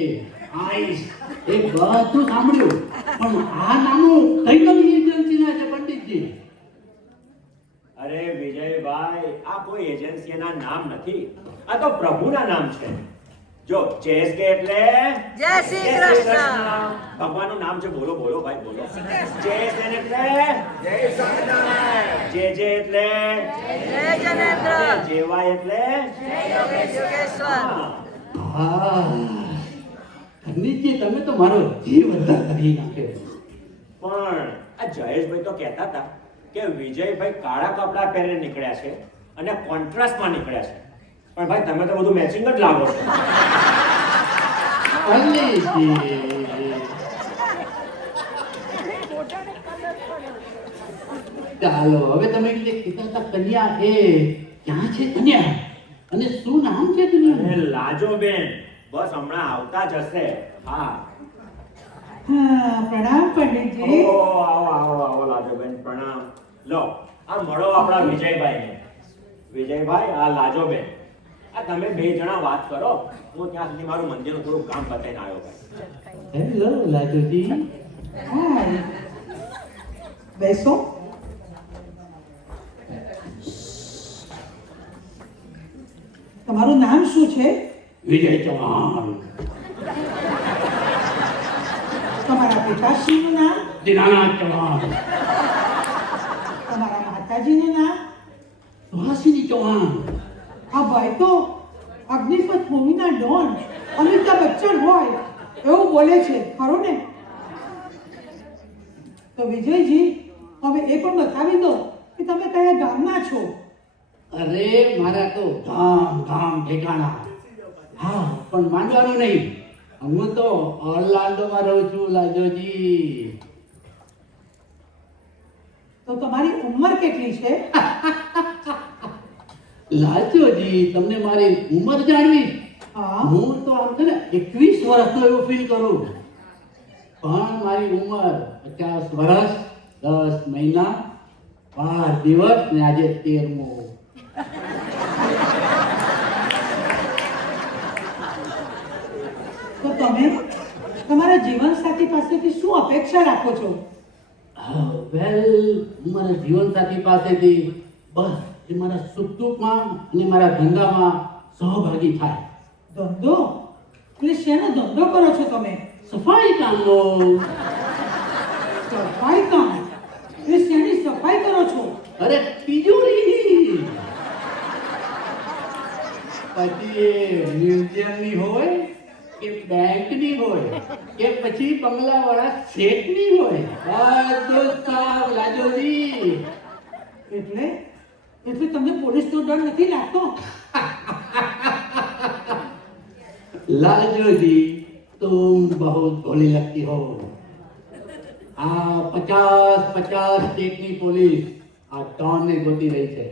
ICE એ બધું સાંભળ્યું, પણ આ નામો કઈ નવી એજન્સીના છે પંડિતજી? અરે વિજયભાઈ, આ કોઈ એજન્સીના નામ નથી, આ તો પ્રભુના નામ છે. જો JSK એટલે જય શ્રી કૃષ્ણ. ભગવાનનું નામ છે. બોલો બોલો ભાઈ બોલો. JSN એટલે જય સ્વામિનારાયણ. JJ એટલે જય જનેન્દ્ર. JY એટલે જય યોગેશ્વર. હા પંડિતજી, તમે તો મારો જીવ અદ્ધર કરી નાખ્યો. પણ આ જયેશભાઈ તો કહેતા હતા કે વિજયભાઈ કાળા કપડાં પહેરીને નીકળ્યા છે અને કોન્ટ્રાસ્ટમાં નીકળ્યા છે. પણ ભાઈ, તમે તો બધું મેચિંગ જ લાગો છો. પંડિતજી, ચાલો હવે તમે જે કીધા હતા કન્યા એ ક્યાં છે કન્યા અને શું નામ છે કન્યા? અરે લાજો બેન બસ હમણાં આવતા જ હશે. હા હા, પ્રણામ પંડિતજી. આવો આવો આવો આવો લાજોબેન પ્રણામ. લો આ મળો આપણા વિજયભાઈને. વિજયભાઈ આ લાજોબેન. આ તમે બે જણા વાત કરો, હું ત્યાં સુધી મારું મંદિરનું થોડું કામ પતાઈને આવ્યો ભાઈ. હેલો લાજોજી. હાય. બેસો. તમારું નામ શું છે? વિજય ચૌહાણ. તમારા પિતાશ્રીનું નામ? દીનાનાથ ચૌહાણ. તમારા માતાજીનું નામ? સુહાસિની ચૌહાણ. આ ભાઈ તો અગ્નિપથ મૂવીના ડોન અમિતાભ બચ્ચન હોય એવું બોલે છે, ખરું ને? તો વિજયજી, હવે એ પણ બતાવી દો કે તમે કયા ગામના છો. અરે મારા તો ધામ ધામ ઠેકાણા. હા પણ માંડવાનું નહીં, હું તો ઓર્લાન્ડોમાં રહું છું લાજોજી. તો તમારી ઉંમર કેટલી છે? લાજોજી તમને મારી ઉંમર જાણવી? હા. હું તો આમ છે ને 21 વર્ષનો એવું ફીલ કરું, પણ મારી ઉંમર 50 વર્ષ 10 મહિના 12 દિવસ ને આજે 13મો. તો તમે તમારા જીવનસાથી પાસેથી શું અપેક્ષા રાખો છો? વેલ મારા જીવનસાથી પાસેથી બસ એ મારા સુખ દુઃખમાં અને મારા ધંધામાં સહભાગી થાય. ધંધો? એટલે શેનો ધંધો કરો છો તમે? સફાઈ કામનો. સફાઈ કામ? એટલે શેની સફાઈ કરો છો? અરે તિજોરીની. પછી એ મ્યુઝિયમની હોય કે બેંકની હોય કે પછી બંગલાવાળા શેઠની હોય, બધું કામ લાજોજી. એટલે એટલે તમને પોલીસનો ડર નથી લાગતો? लाजोजी तुम बहुत भोली लगती हो. आ 50 स्टेटની પોલીસ આ ડોન ને ગોતી રહી છે.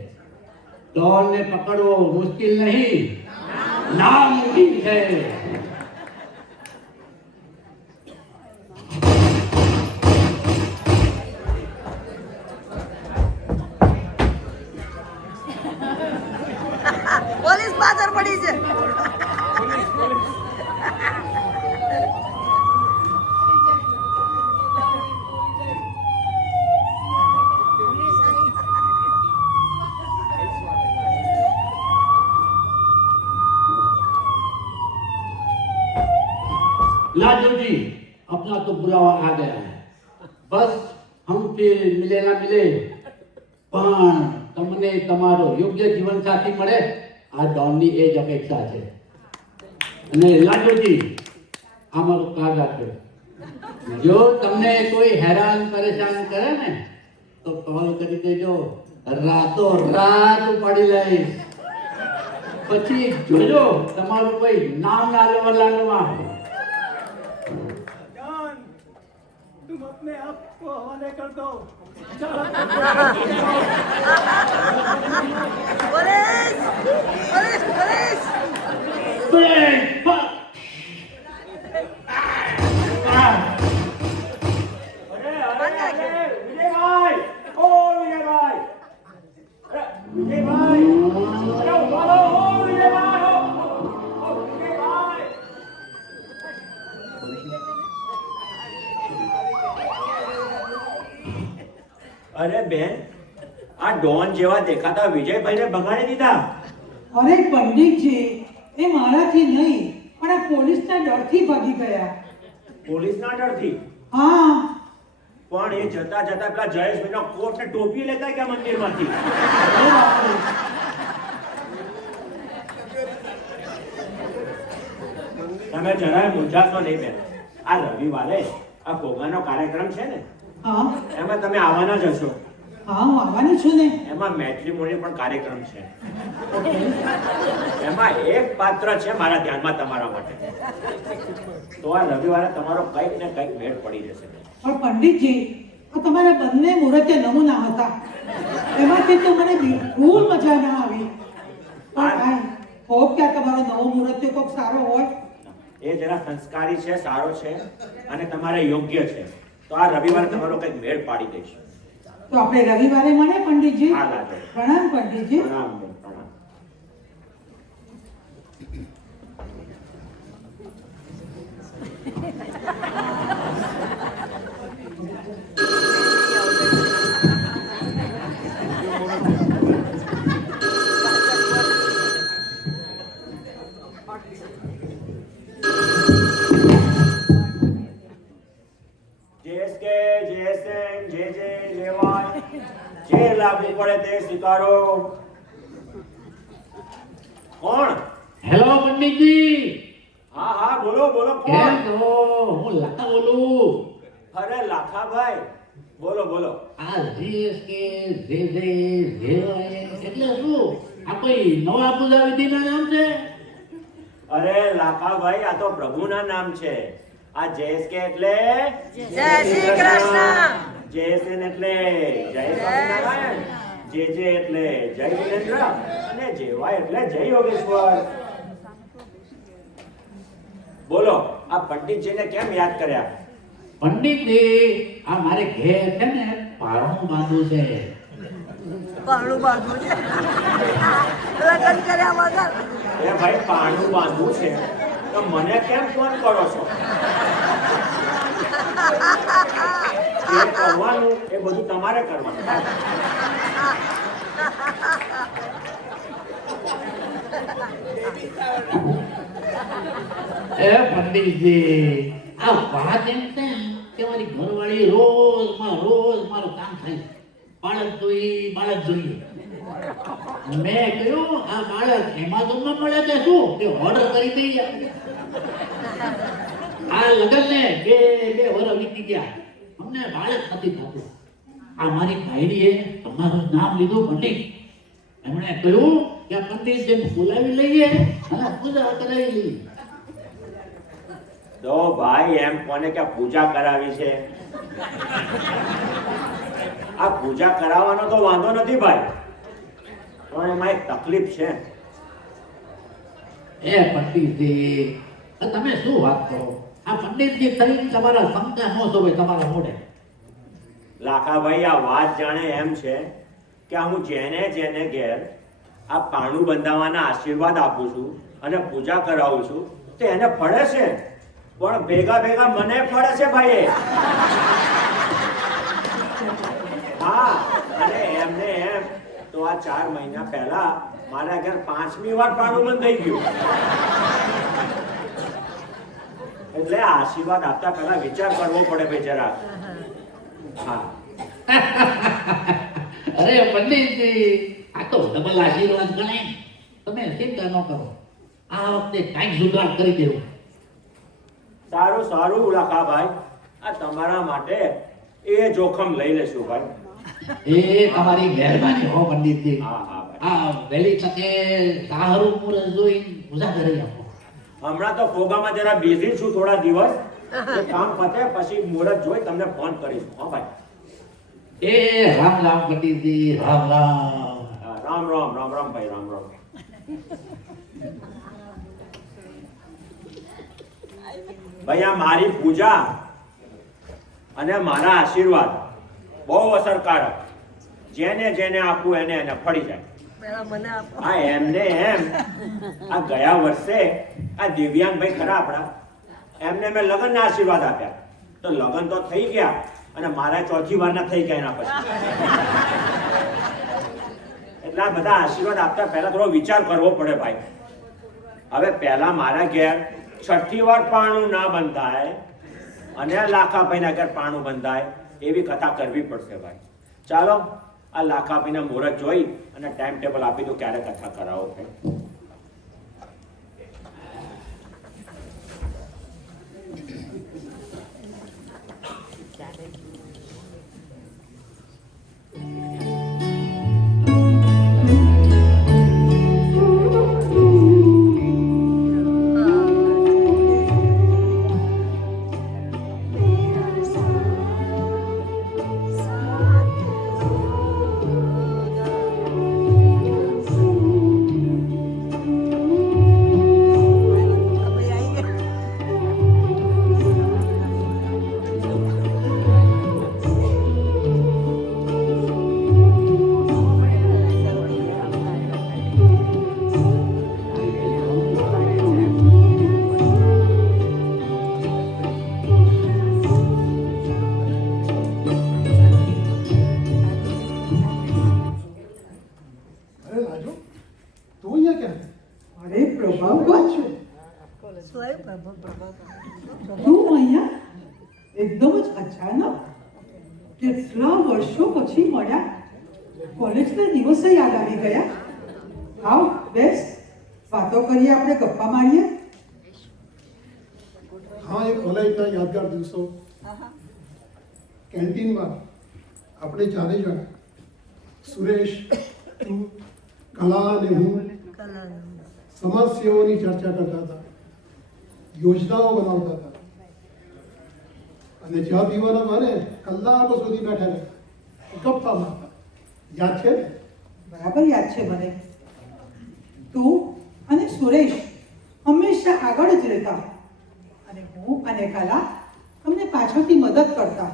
ડોન ને પકડવો મુશ્કેલ નહીં, નામુમકિન છે. પોલીસ પાછળ પડી છે. लाजो जी अपना तो बुलावा आ गया है, बस हम फिर मिले ना मिले પણ તમને તમારો યોગ્ય જીવનસાથી મળે આ ડોનની એ જ અપેક્ષા છે. અને લાજોજી આ મારું કાર્ડ રાખજો. જો તમને કોઈ હેરાન પરેશાન કરે ને તો કોલ કરી દેજો, રાતો રાત ઉપાડી લઈશ. પછી જોજો તમારું કોઈ નામ ના લેવાનું આવે. तुम अपने आप को हवाले कर दो. Police police police. વિજયભાઈ, ઓ વિજયભાઈ, અરે વિજયભાઈ, અરે ઉભા રહો, ઓ વિજયભાઈ, ઓ વિજયભાઈ. અરે બેન, આ ડોન જેવા દેખાતા વિજયભાઈને ભગાડી દીધા. અરે પંડિતજી, એ મારાથી નહીં પણ આ પોલીસના ડરથી ભાગી ગયા. પોલીસના ડરથી? હા. પણ એ જતા જતા પેલા જયેશભાઈનો કોટ ને ટોપી લેતા ગયા મંદિરમાંથી. અરે બાપરે. તમે જરાય મૂંઝાશો નહીં બેન. આ રવિવારે આ ભોગાનો કાર્યક્રમ છે ને, હા એમાં તમે આવવાના જ હશો. હા, હું આવવાની છું ને. એમાં મેટ્રિમોની પણ કાર્યક્રમ છે. એમાં એક પાત્ર છે મારા ધ્યાનમાં તમારા માટે. તો આ રવિવારે તમારો કંઈક ને કંઈક મેળ પડી જશે. પણ પંડિતજી, આ તમારા બંને મુહૂર્તે નમૂના હતા, એમાંથી તો મને બિલકુલ મજા ના આવી. પણ હોપ કે આ તમારો નવો મુહૂર્ત કોઈક સારો હોય. એ જરા સંસ્કારી છે, સારો છે અને તમારે યોગ્ય છે, તો આ રવિવારે તમારો કંઈક મેળ પાડી દઈશ. તો આપણે રવિવારે મળે પંડિતજી. હા લાજો. પ્રણામ પંડિતજી. પ્રણામ બેન, પ્રણામ. જે લાગુ પડે તે સ્વીકારો. કોણ? હેલો પંડિતજી. હા હા, બોલો બોલો. કેમ કોણ? છો? હું લાખા બોલું. અરે લાખાભાઈ, બોલો બોલો. આ જીએસકે એટલે શું? આ કોઈ નવા પૂજા વિધિના નામ છે? અરે લાખાભાઈ, આ તો પ્રભુના નામ છે. આ જેએસકે એટલે જય શ્રી કૃષ્ણ. જેએસએન એટલે જય સ્વામિનારાયણ, જે એટલે જય વિરેન્દ્ર અને જેવાય એટલે જય યોગેશ્વર. બોલો, આ પંડિતજીને કેમ યાદ કર્યા? પંડિતજી, આ મારે ઘેર છે ને પારણું બાંધવું છે. પારણું બાંધવું છે, લગ્ન કર્યા વગર. એ ભાઈ, પારણું બાંધવું છે તો મને કેમ ફોન કરો છો? એ કરવાનું, એ બધું તમારે કરવાનું. એ પંડિતજી, આ વાત એમ છે કે મારી ઘરવાળી રોજ મારું કામ થાય. બાળક જોઈએ. મેં કહ્યું આ બાળક એમેઝોનમાં મળે કે શું કે ઓર્ડર કરી દઈએ. આ લગ્નને બે વર્ષ વીતી ગયા, અમને બાળક નથી થતું. આ મારી ભાઈડીએ તમારું નામ લીધું પંડિત. એમણે કહ્યું કે પંડિતજીને બોલાવી લઈએ અને પૂજા કરાવી લઈએ. તો ભાઈ, એમ કોને કે પૂજા કરાવી છે? આ પૂજા કરાવવાનો તો વાંધો નથી ભાઈ, પણ એમાં એક તકલીફ છે. એ પંડિતજી, તમે શું વાત કરો? આ પંડિતજી થઈને તમારા શંકા ન શોભે તમારા મોઢે. લાખાભાઈ, આ વાત જાણે એમ છે કે હું જેને ઘેર આ પાણું બંધાવવાના આશીર્વાદ આપું છું અને પૂજા કરાવું છું તો એને ફળે છે, પણ ભેગા મને ફળે છે ભાઈ. હા, અને એમને એમ તો આ 4 મહિના પહેલા મારા ઘર 5મી વાર પાણું બંધાઈ ગયું. એટલે આશીર્વાદ આપતા પહેલા વિચાર કરવો પડે ભાઈ જરા. હા. અરે પંડિતજી, આ તો ડબલ આશીર્વાદ ગણાય. તમે ચિંતા ન કરો, આ વખતે કાંઈક સુધાર કરી દેવું. સારું લાખાભાઈ, આ તમારા માટે એ જોખમ લઈ લેશું ભાઈ. એ તમારી મહેરબાની હો પંડિતજી. હા ભાઈ. આ વહેલી તકે સારું મુહૂર્ત જોઈ પૂજા કરી આપો. હમણાં તો ફોગામાં જરા બિઝી છું થોડા દિવસ. એ કામ પતે પછી મુહૂર્ત જોઈ તમને ફોન કરીશ. હા ભાઈ. એ રામ પંડિતજી, રામ. હા, રામ ભાઈ, રામ. ભાઈ, આ મારી પૂજા અને મારા આશીર્વાદ બહુ અસરકારક. જેને આપવું એને ફળી જાય. પેલા મને આપો. હા, એમને એમ આ ગયા વર્ષે આ દિવ્યાંગભાઈ ખરા આપણા, એમને મેં લગ્નના આશીર્વાદ આપ્યા. તો લગ્ન તો થઈ ગયા અને મારા 4જી વારના થઈ ગયા એના પછી. એટલે આ બધા આશીર્વાદ આપતા પહેલા થોડો વિચાર કરવો પડે ભાઈ. હવે પહેલા મારા ઘેર 6ઠ્ઠી વાર પાણું ના બંધાય અને લાખાભાઈના ઘેર પાણું બંધાય એવી કથા કરવી પડશે ભાઈ. ચાલો, આ લાખાભાઈના મુહૂર્ત જોઈ અને ટાઈમ ટેબલ આપી દો ક્યારે કથા કરાવો ભાઈ. કેટલા વર્ષો પછી મળ્યા. કોલેજના દિવસો યાદ આવી ગયા. આવ બેસ, વાતો કરીએ, આપણે ગપ્પા મારીએ. હા, એ કોલેજના યાદગાર દિવસો. કેન્ટીનમાં આપણે ચારે જણ, સુરેશ, તું, કલા અને હું, સમાજ સેવાઓની ચર્ચા કરતા હતા, યોજનાઓ બનાવતા હતા અને ચા પીવાના માને કલાકો સુધી બેઠા રહ્યા, ગપ્પા મારતા. યાદ છે ને? બરાબર યાદ છે મને. તું અને સુરેશ હંમેશા આગળ જ રહેતા અને હું અને કલા તમને પાછળથી મદદ કરતા.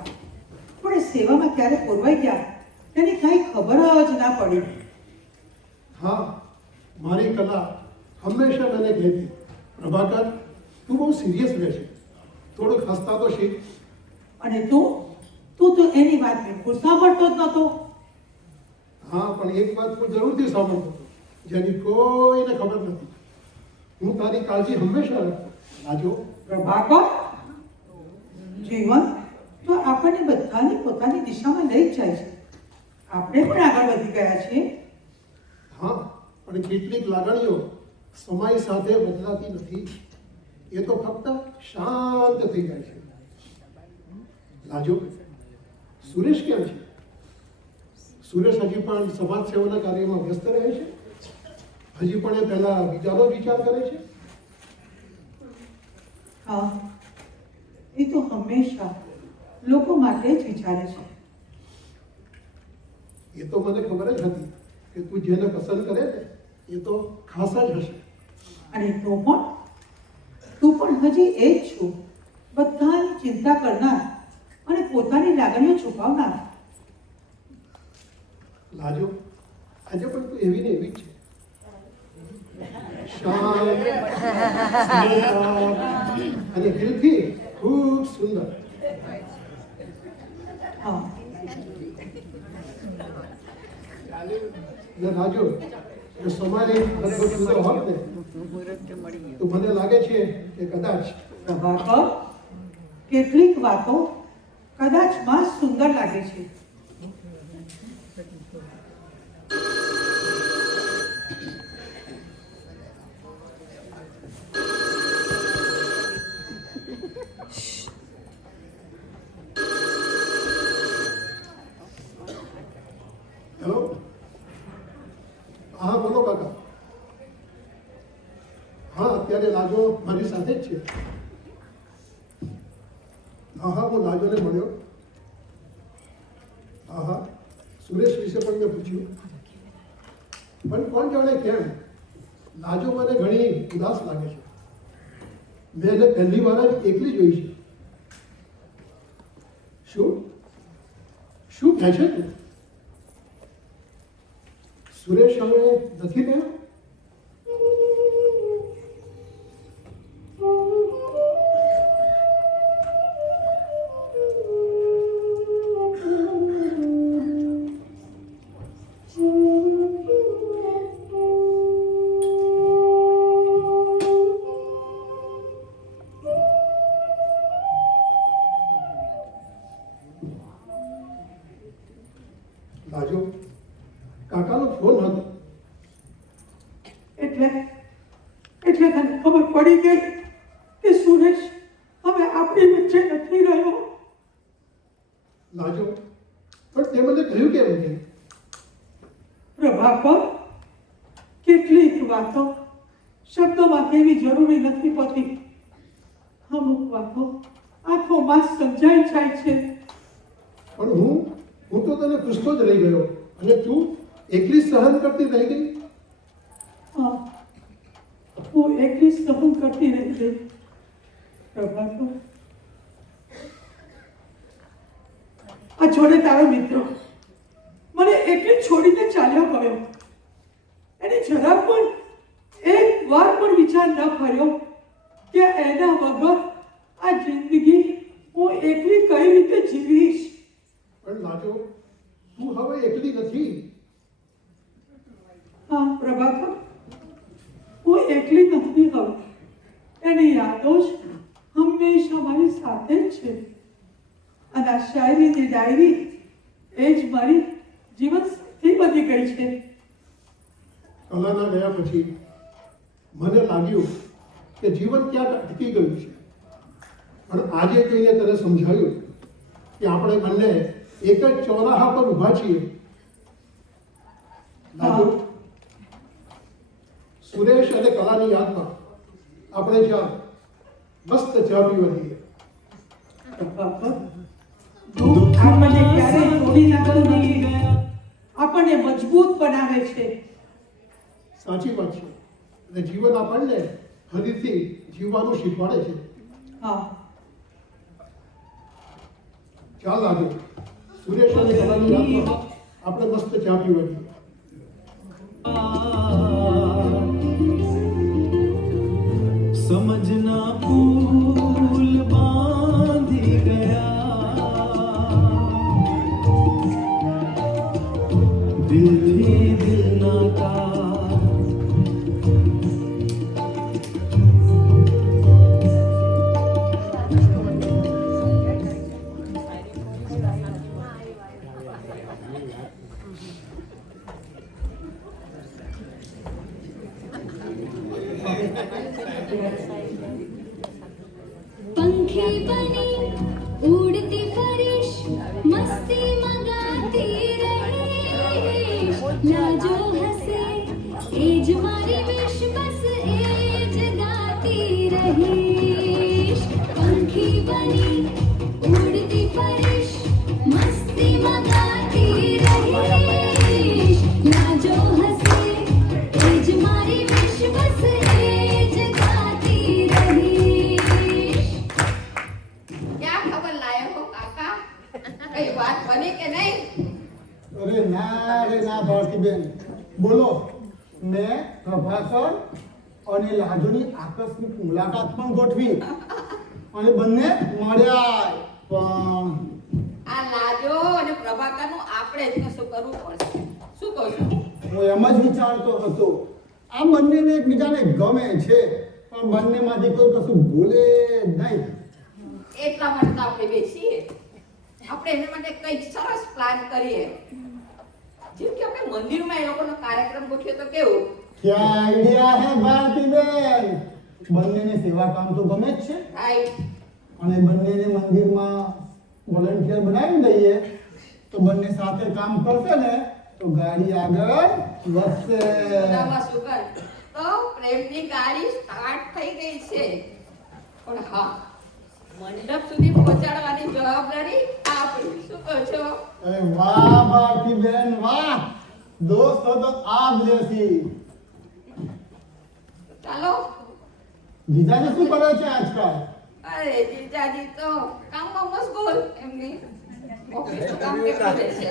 પણ એ સેવામાં ક્યારે પુરવાઈ ગયા તેની કાંઈ ખબર જ ના પડી. હા, મારી કલા હંમેશા મને કહેતી, પ્રભાકર, તું બહુ સિરિયસ રહે છે, થોડુંક હસતા તો શીખ. અને તું તો એની વાત બિલકુલ સાંભળતો જ નહોતો. હા, પણ એક વાત હું જરૂરથી સાંભળતો હતો, જેની કોઈને ખબર નથી. હું તારી કાળજી હંમેશા રાખતો. લાજો, પ્રભાકર, જીવન તો આપણને બધાને પોતાની દિશામાં લઈ જ જાય છે. આપણે પણ આગળ વધી ગયા છીએ. હા, પણ કેટલીક લાગણીઓ સમય સાથે બદલાતી નથી. એ તો ફક્ત શાંત થઈ જાય છે. લાજો, સુરેશ કેમ છે? સુરેશ હજી પણ સમાજ સેવાના કાર્યમાં વ્યસ્ત રહે છે? હજી પણ એ પહેલા બીજાનો વિચાર કરે છે? હા, એ તો હંમેશા લોકો માટે જ વિચારે છે. એ તો મને ખબર જ હતી કે તું જેને પસંદ કરે ને એ તો ખાસ જ હશે. અને તું પણ હજી એ જ છું, બધાની ચિંતા કરનાર અને પોતાની લાગણીઓ છુપાવનાર. લાજો, આજે પણ તું એવી ને એવી જ છે. શાંત, સ્નેહદાર અને દિલથી ખૂબ સુંદર. હા, ને લાજો, જો સમારે લગભગ સુંદર હોત ને તો મને લાગે છે કે કદાચ પ્રભાકર, કેટલીક વાતો કદાચ માં સુંદર લાગે છે. હેલો, હા બોલો કાકા. હા, અત્યારે લાજો મારી સાથે જ છે. હા, હું લાજોને મળ્યો. હા, સુરેશ વિશે પણ મેં પૂછ્યું, પણ કોણ જાણે કેમ લાજો મને ઘણી ઉદાસ લાગે છે. મેં એને પહેલી વાર જ એકલી જોઈ છે. શું કહે છે તું? સુરેશ હવે નથી રહ્યો? લાજો, કાકાનો ફોન હતો. એટલે તને ખબર પડી ગઈ કે સુરેશ હવે આપણી વચ્ચે નથી રહ્યો. લાજો, પણ તે મને કહ્યું કેમ નહીં? પ્રભાકર, કેટલીક વાતો શબ્દોમાં કહેવી જરૂરી નથી હોતી. અમુક વાતો આંખોમાં સમજાઈ જાય છે. પણ હું તો તને પૂછતો જ રહી ગયો અને તું એકલી સહન કરતી રહી ગઈ. હા, હું એકલી સહન કરતી રહી ગઈ. પ્રભાકર, આ જોડે તારો મિત્ર મને એકલી છોડીને ચાલ્યો ગયો. એને જરા પણ એક વાર પણ વિચાર ન કર્યો કે એના વગર આ જિંદગી હું એકલી કઈ રીતે જીવીશ. પણ લાજો, તું હવે એકલી નથી. હા પ્રભાકર, હું એકલી નથી હવે. એની યાદો જ હંમેશા મારી સાથે જ છે. અને આ શાયરીની ડાયરી એ જ મારી જીવન શક્તિ બની ગઈ છે. કલાના ગયા પછી મને લાગ્યું કે જીવન ક્યાંક અટકી ગયું છે. પણ આજે કોઈને તને સમજાયું કે આપણે બંને એક જ ચોરાહા પર ઊભા છીએ. લાગુ સુરેશ અને કલાની યાદમાં આપણે ચા મસ્ત ચા પીવા જઈએ. દુઃખ આપણને ક્યારેય તોડી નાખતું નથી, આપણને મજબૂત બનાવે છે. સાચી વાત છે. અને જીવન આપણને ફરીથી જીવવાનું શીખવાડે છે. હા, ચાલ લાગે સુરેશ અને કલાની યાદમાં આપણે મસ્ત ચા પીવા જઈએ. समझना फूल बांधी गया दिल भी दिल ना का पंखी बनी उड़ती फरिश मस्ती मगाती रहीश लाजो हसे एज मारी विश बस एज गाती रहीश पंखी बनी उड़ती फरिश मस्ती मगाती रहीश लाजो हसे एज मारी विश बस एज गाती रहीश. ક્યાં ખબર લાયો હો કાકા? કઈ વાત બની કે નહીં? અરે ના ભારતીબેન, બોલો. મેં પ્રભાકર અને લાજુની આકસ્મિક મુલાકાત પણ ગોઠવી અને બંને મળ્યા. પણ આ લાજો અને પ્રભાકરનું આપણે જ કશું કરવું પડશે. શું કહું છું? હું એમ જ વિચારતો હતો, આ બંનેને એકબીજાને ગમે છે પણ બંનેમાંથી કોઈ કશું બોલે નહીં. એટલા માટે તો આપણે બેસીએ, આપણે એના માટે કંઈક સરસ પ્લાન કરીએ. જેમ કે આપણે મંદિરમાં એ લોકોનો કાર્યક્રમ ગોઠવીએ તો કેવું? ક્યાં આઈડિયા હે ભારતીબેન? બંનેને સેવા કામ તો ગમે જ છે રાઈટ. અને બંનેને મંદિરમાં વોલન્ટિયર બનાવી દઈએ તો બંને સાથે કામ કરશે ને તો ગાડી આગળ વધશે. બધામાં શું કર? તો પ્રેમની ગાડી સ્ટાર્ટ થઈ ગઈ છે. પણ હા, મંડપ સુધી પહોંચાડવાની જવાબદારી આપણી. શું કહો છો? અરે વાહ ભારતીબેન વાહ, દોસ્તો તો આપ જેસી. ચાલો. જીજાને શું કરે છે આજકાલ? અરે જીજાજી તો કામમાં મશગુલ. એમની ઓફિસનું કામ કેટલું રહે છે.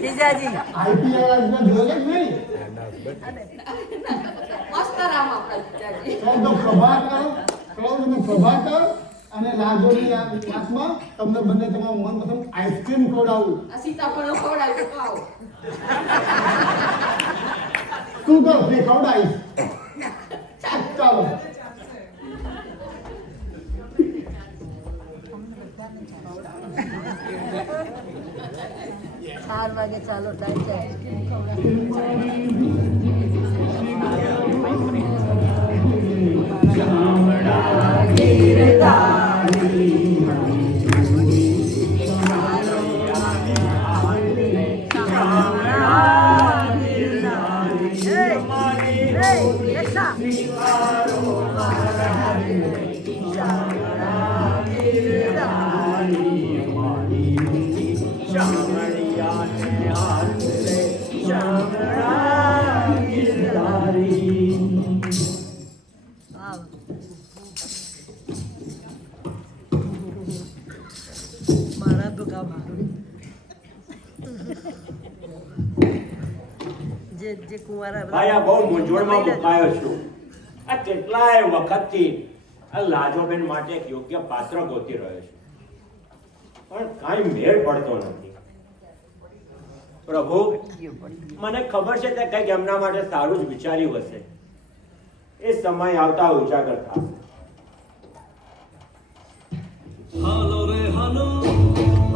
જીજાજી આઈપીએલ આજના જોયે જ નહીં. મસ્ત રામ આપણા જીજાજી. તો પ્રભાકર અને લાજોની આંખમાં તમને બંને તમારું મનપસંદ આઈસ્ક્રીમ ખવડાવું. આ સીતાફળો ખવડાવ્યું તો આવો. સુગર ફ્રી ખવડાવીશ. ચાલો. 4 વાગે ચાલો ટાઈમ છે. મારા તો કામ જે કુંવારા ભાઈ આ બહુ મૂંઝવણમાં મુકાયો છું. આ કેટલાય વખતથી આ લાજોબેન માટે એક યોગ્ય પાત્ર ગોતી રહ્યો છું, પણ કાંઈ મેળ પડતો નથી. પ્રભુ, મને ખબર છે તે કંઈક એમના માટે સારું જ વિચાર્યું હશે. એ સમય આવતા ઉજાગર થશે. હાલો રે હાલો,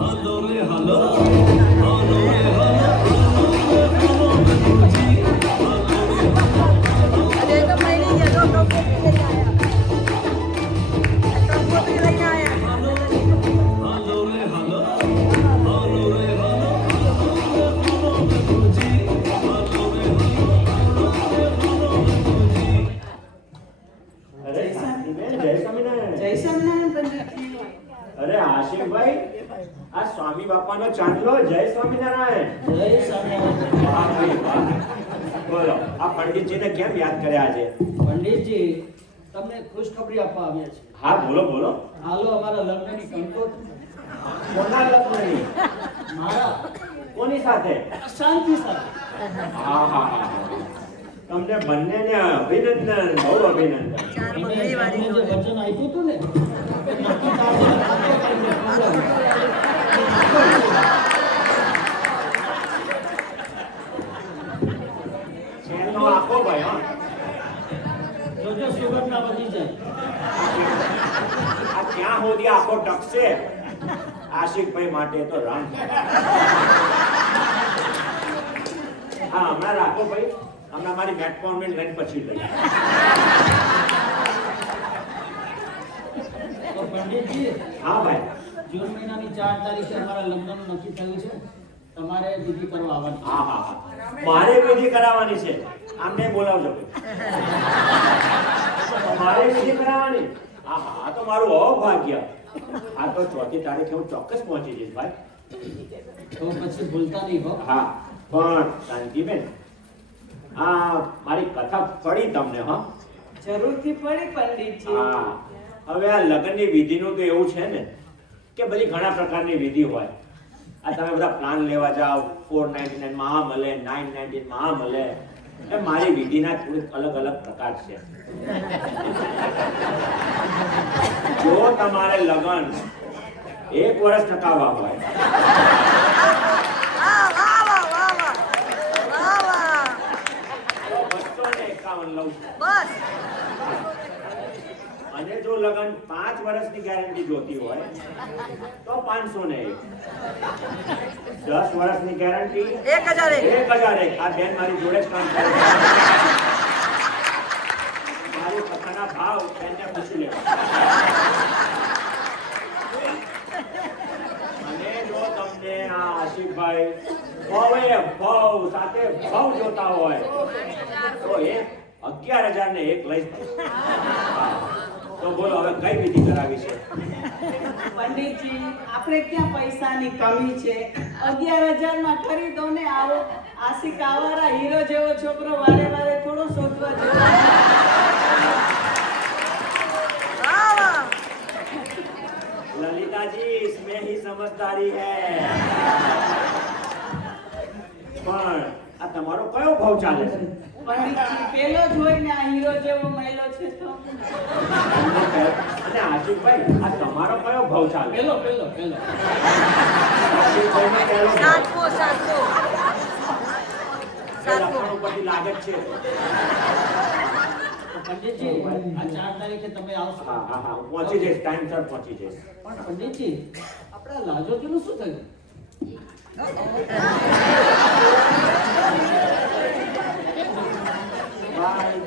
હાલો રે હાલો. બાપાનો ચાંદલો. જય સ્વામિનારાયણ. જય સ્વામિનારાયણ. વાહ ભાઈ વાહ. બોલો આ પંડિતજીને કેમ યાદ કર્યા આજે? પંડિતજી, તમને ખુશખબરી આપવા આવ્યા છે. હા બોલો બોલો. હાલો અમારા લગ્નની કંકોત્રી. કોના લગ્નની? મારા. કોની સાથે? શાંતિ સાથે. હા હા હા. તમને બંનેને અભિનંદન, બહુ અભિનંદન. ચાર અને બંગડી વાળી તમને જે જોડે. વચન આપ્યું હતું ને, એ નક્કી તારીખે આખો કરીને ખવડાવ્યું. ચેનનો આખો ભાઈ હા. જોજો સુગર ના વધી જાય. આ ક્યાં સુધી આખો ટકશે? આશિકભાઈ માટે તો રામ. હા હમણાં રાખો ભાઈ, હમણાં મારી મેટફોર્મેન્ટ લઈને પછી લઈ. તો પંડિતજી, હા ભાઈ. જૂન મહિનાની 4 તારીખે અમારા લગ્નનું નક્કી થયું છે. તમારે વિધિ કરવા આવવાની છે. હા હા હા. મારે વિધિ કરાવવાની છે. આમને બોલાવજો. મારે વિધિ કરાવવાની. હા હા આ તો મારું અભાગ્ય. આ તો 4મી તારીખે હું ચોક્કસ પહોંચી જઈશ ભાઈ. તો પછી ભૂલતા નહીં હો. હા પણ શાંતિબેન, આ મારી કથા પડી તમને? હા જરૂરથી પડી પંડિતજી. હા. હવે આ લગ્નની વિધિનું તો એવું છે ને કે બધી ઘણા પ્રકારની વિધિ હોય. આ તમે બધા પ્લાન લેવા જાઓ, 499 માં આ મળે, 999 માં આ મળે. એ મારી વિધિના થોડીક અલગ અલગ પ્રકાર છે. જો તમારે લગ્ન 1 વર્ષ ટકાવવા હોય વાહ, વાહ, વાહ, વાહ, વાહ. વાહ, વાહ. તો 251 લઉં છું. બસ. અને જો લગન 5 વર્ષની ગેરંટી જોતી હોય તો 501. 10 વર્ષની ગેરંટી 1001. 1001. આ બેન મારી જોડે જ કામ કરે છે. મારી કથાના ભાવ બેનને પૂછી લેવા. અને જો તમને આ આશિકભાઈ ભાવે ભાવ સાથે ભાવ જોતા હોય તો 11,000 ને 1 લઈ. તો બોલો હવે કઈ વિધિ કરાવી છે? પંડિતજી, આપણે ક્યાં પૈસાની કમી છે? 11,000 માં કરી દો ને. આવો આશિક આવારા હીરો જેવો છોકરો વારે વારે થોડો શોધવા જેવો. વાહ, વાહ. ललिता जी इसमें ही समझदारी है. પણ આ તમારો કયો ભાવ ચાલે છે? પંડિતજી, પેલો જોઈને આ હીરો જેવો મહિલો છે તો. અને આશિકભાઈ આ તમારો કયો ભાવ ચાલે? પેલો. આશિકભાઈનો પહેલો ભાવ. સાતમો, સાતમો. એ લખણ ઉપરથી લાગે જ છે. તો પંડિતજી, આ 4 તારીખે તમે આવશો. હા હા હા હું પહોંચી જઈશ, ટાઈમસર પહોંચી જઈશ. પણ પંડિતજી, આપણા લાજોજીનું શું થયું? ભાઈ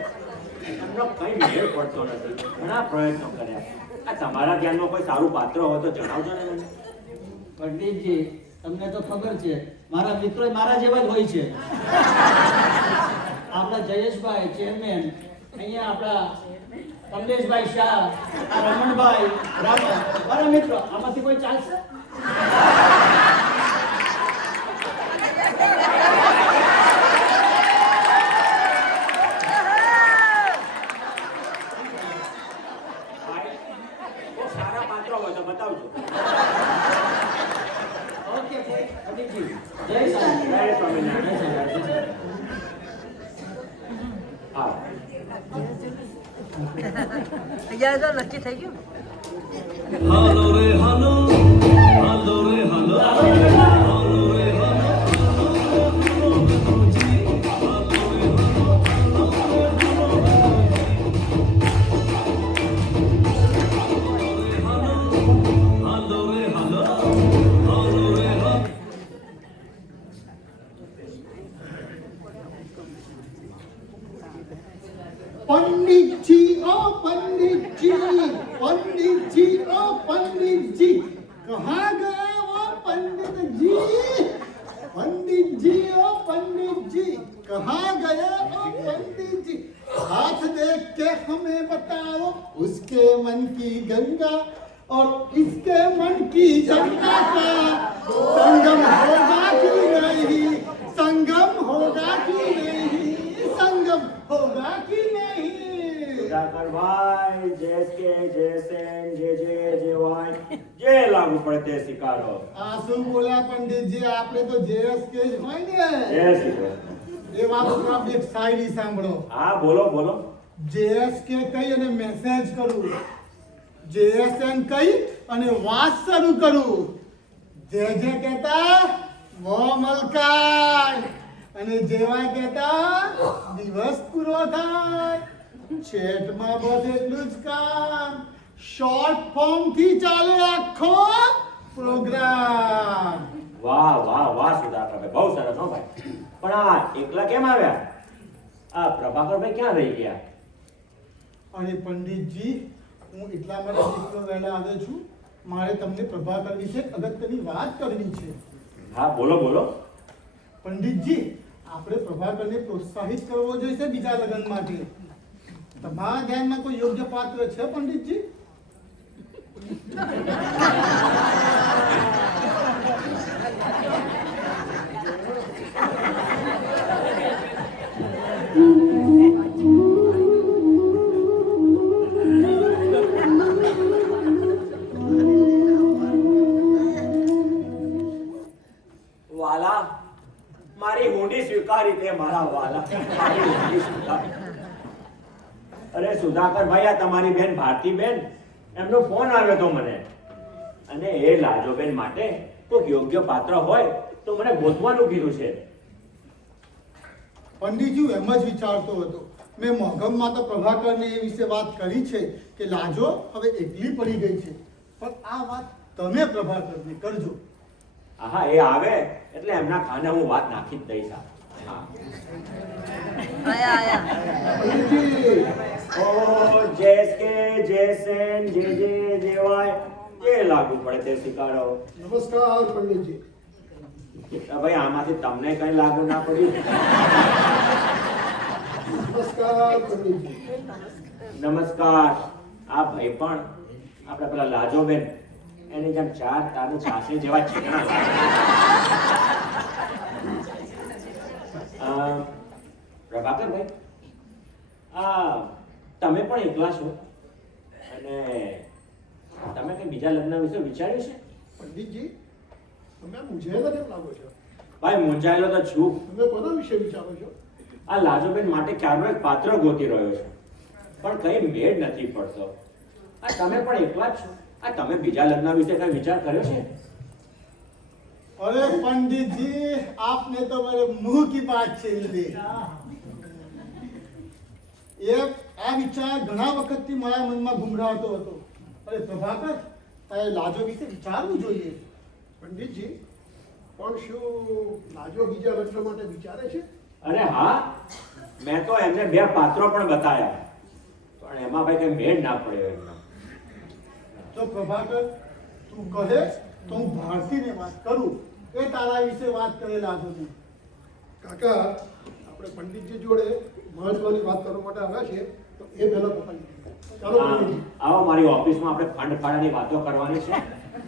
એમનો કઈ મેળ પડતો નથી. ઘણા પ્રયત્નો કર્યા. આ તમારા ધ્યાનમાં કોઈ સારું પાત્ર હોય તો જણાવજો ને મને. પંડિતજી, તમને તો ખબર છે મારા મિત્રો મારા જેવા જ હોય છે. આપણા જયેશભાઈ ચેરમેન, અહીંયા આપણા કમલેશભાઈ શાહ, આ રમણભાઈ રામા, મારા મિત્રો. આમાંથી કોઈ ચાલશે? ભાઈ કોઈ સારા પાત્ર હોય તો બતાવજો. ઓકે પંડિતજી, જય સ્વામિનારાયણ. જય સ્વામિનારાયણ. હા અહીંયા તો નક્કી થઈ ગયું. હાલો રે હાલો, હાલો રે હાલો, હાલો રે હાલો, पंडित जी ओ पंडित जी कहाँ गए वो पंडित जी ओ पंडित जी कहाँ गए ओ पंडित जी हाथ देख के हमें बताओ उसके मन की गंगा और इसके मन की जनता का संगम होगा कि नहीं, संगम होगा कि नहीं, संगम होगा कि नहीं। સુધાકર ભાઈ જેસકે જેસેન જે વાય જે લાગુ પડે તે સ્વીકારો. આ શું બોલ્યા પંડિતજી, આપણે તો JSK જ હોય ને. જય શ્રી કૃષ્ણ. એ વાત ઉપર આપણે એક શાયરી સાંભળો. હા બોલો બોલો. JSK કહી અને મેસેજ કરું, JSN કહી અને વાત શરૂ કરું. જે કહેતા વો મલકાય અને જેવા કહેતા દિવસ પૂરો થાય. ચેટમાં બસ એટલું જ કામ, શોર્ટ ફોર્મ થી ચાલે આખો પ્રોગ્રામ. વાહ વાહ વાહ સુધાકર ભાઈ, બહુ સરસ હો ભાઈ. પણ આ એકલા કેમ આવ્યા? આ પ્રભાકરભાઈ ક્યાં રહી ગયા? અને પંડિતજી, હું એટલા માટે એકલો વહેલા આવ્યો છું, મારે તમને પ્રભાકર વિશે અગત્યની વાત કરવી છે. હા બોલો બોલો. પંડિતજી, આપણે પ્રભાકરને પ્રોત્સાહિત કરવો જોઈએ બીજા લગ્ન માટે. તમારા ધ્યાનમાં કોઈ યોગ્ય પાત્ર છે પંડિતજી? વાલા, મારી હુંડી સ્વીકારી તે મારા વાલા, મારી હુંડી સ્વીકારી. અરે સુધાકર ભાઈ, આ તમારી બેન ભારતીબેન, એમનો ફોન આવ્યો તો મને, અને એ લાજોબેન માટે કોઈ યોગ્ય પાત્ર હોય તો મને ગોતવાનું કીધું છે. પંડિતજી, એમ જ વિચારતો હતો. મેં મોહગમમાં તો પ્રભાકરને એ વિશે વાત કરી છે કે લાજો હવે એકલી પડી ગઈ છે, પણ આ વાત તમે પ્રભાકરને કરજો. હા એ આવે એટલે એમના ખાને હું વાત નાખી જ દઈશ. હા આયા ઓ જેસકે જેસેન જે વાય જે લાગુ પડે તે સ્વીકારો. નમસ્કાર પંડિતજી. ભાઈ આમાંથી તમને કઈ લાગુ ના પડ્યું? નમસ્કાર પંડિતજી. નમસ્કાર. આ ભાઈ પણ આપણે પેલા લાજોબેન એની જેમ ચાર તારું છાસી જેવા ચીકણા પ્રભાકરભાઈ, આ તમે પણ એકલા છો અને તમે કઈ બીજા લગ્ન વિશે વિચાર્યું છે? પંડિતજી, તમે મૂંઝાયેલા કેમ લાગો છો? ભાઈ મૂંઝાયેલો તો છું. તમે કોના વિશે વિચારો છો? આ લાજોબેન માટે ક્યારનો એક પાત્ર ગોતી રહ્યો છે, પણ કઈ મેળ નથી પડતો. આ તમે પણ એકલા જ છો, આ તમે બીજા લગ્ન વિશે કઈ વિચાર કર્યો છે? अरे पंडित जी, आपने तो मेरे मुंह की बात छीन ली. આ વિચાર ઘણા વખતથી મારા મનમાં ગુમરાતો હતો. અરે પ્રભાકર, તારે લાજો વિશે વિચારવું જોઈએ. પંડિતજી, પણ શું લાજો બીજા લગ્ન માટે વિચારે છે? અરે હા, મેં તો એમને બે પાત્રો પણ બતાવ્યા, પણ એમાં ભાઈ કઈ મેળ ના પડ્યો એમનો. તો પ્રભાકર, તું કહે તો હું ભારતીને વાત કરું, એ તારા વિશે વાત કરે લાજોને. કાકા, આપણે પંડિતજી જોડે મહત્વની વાત કરવા માટે આવ્યા છે, તો એ પહેલા પતાવી. ચાલો પંડિતજી. આવો મારી ઓફિસમાં આપણે ફંડ ફાળાની વાતો કરવાની છે,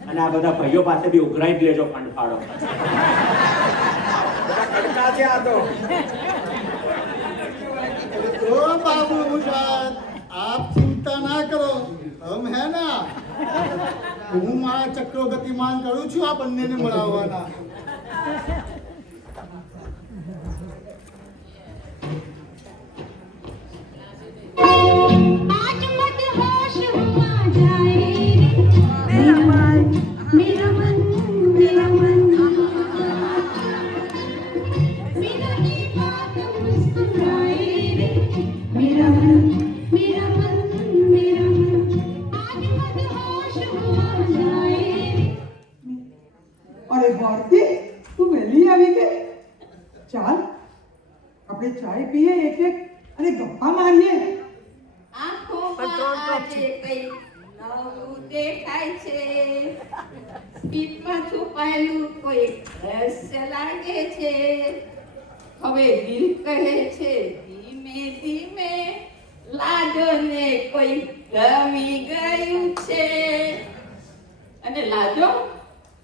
અને આ બધા ભાઈઓ પાસે બી ઉઘરાઈ જ લેજો ફંડ ફાળો. ખડકા છે આ તો. ओ बाबू मुराद, आप चिंता ना करो, हम है ना. હું મારા ચક્રો ગતિમાન કરું છું આ બંનેને મળાવવાના. आज मत होश हुआ जाए मेरा मन मेरा की बात मुस्कुराए मेरा मन आज मत होश हुआ जाए. અરે ભારતી, તું વહેલી આવી કે? ચાલ આપણે ચાય પીએ એક એક અને ગપ્પા મારીએ. આંખોમાં આજે કઈ નવું દેખાય છે, સ્મિતમાં છુપાયેલું કોઈ રહસ્ય લાગે છે. હવે દિલ કહે છે ધીમે ધીમે લાજોને કોઈ ગમી ગયું છે. અને લાજો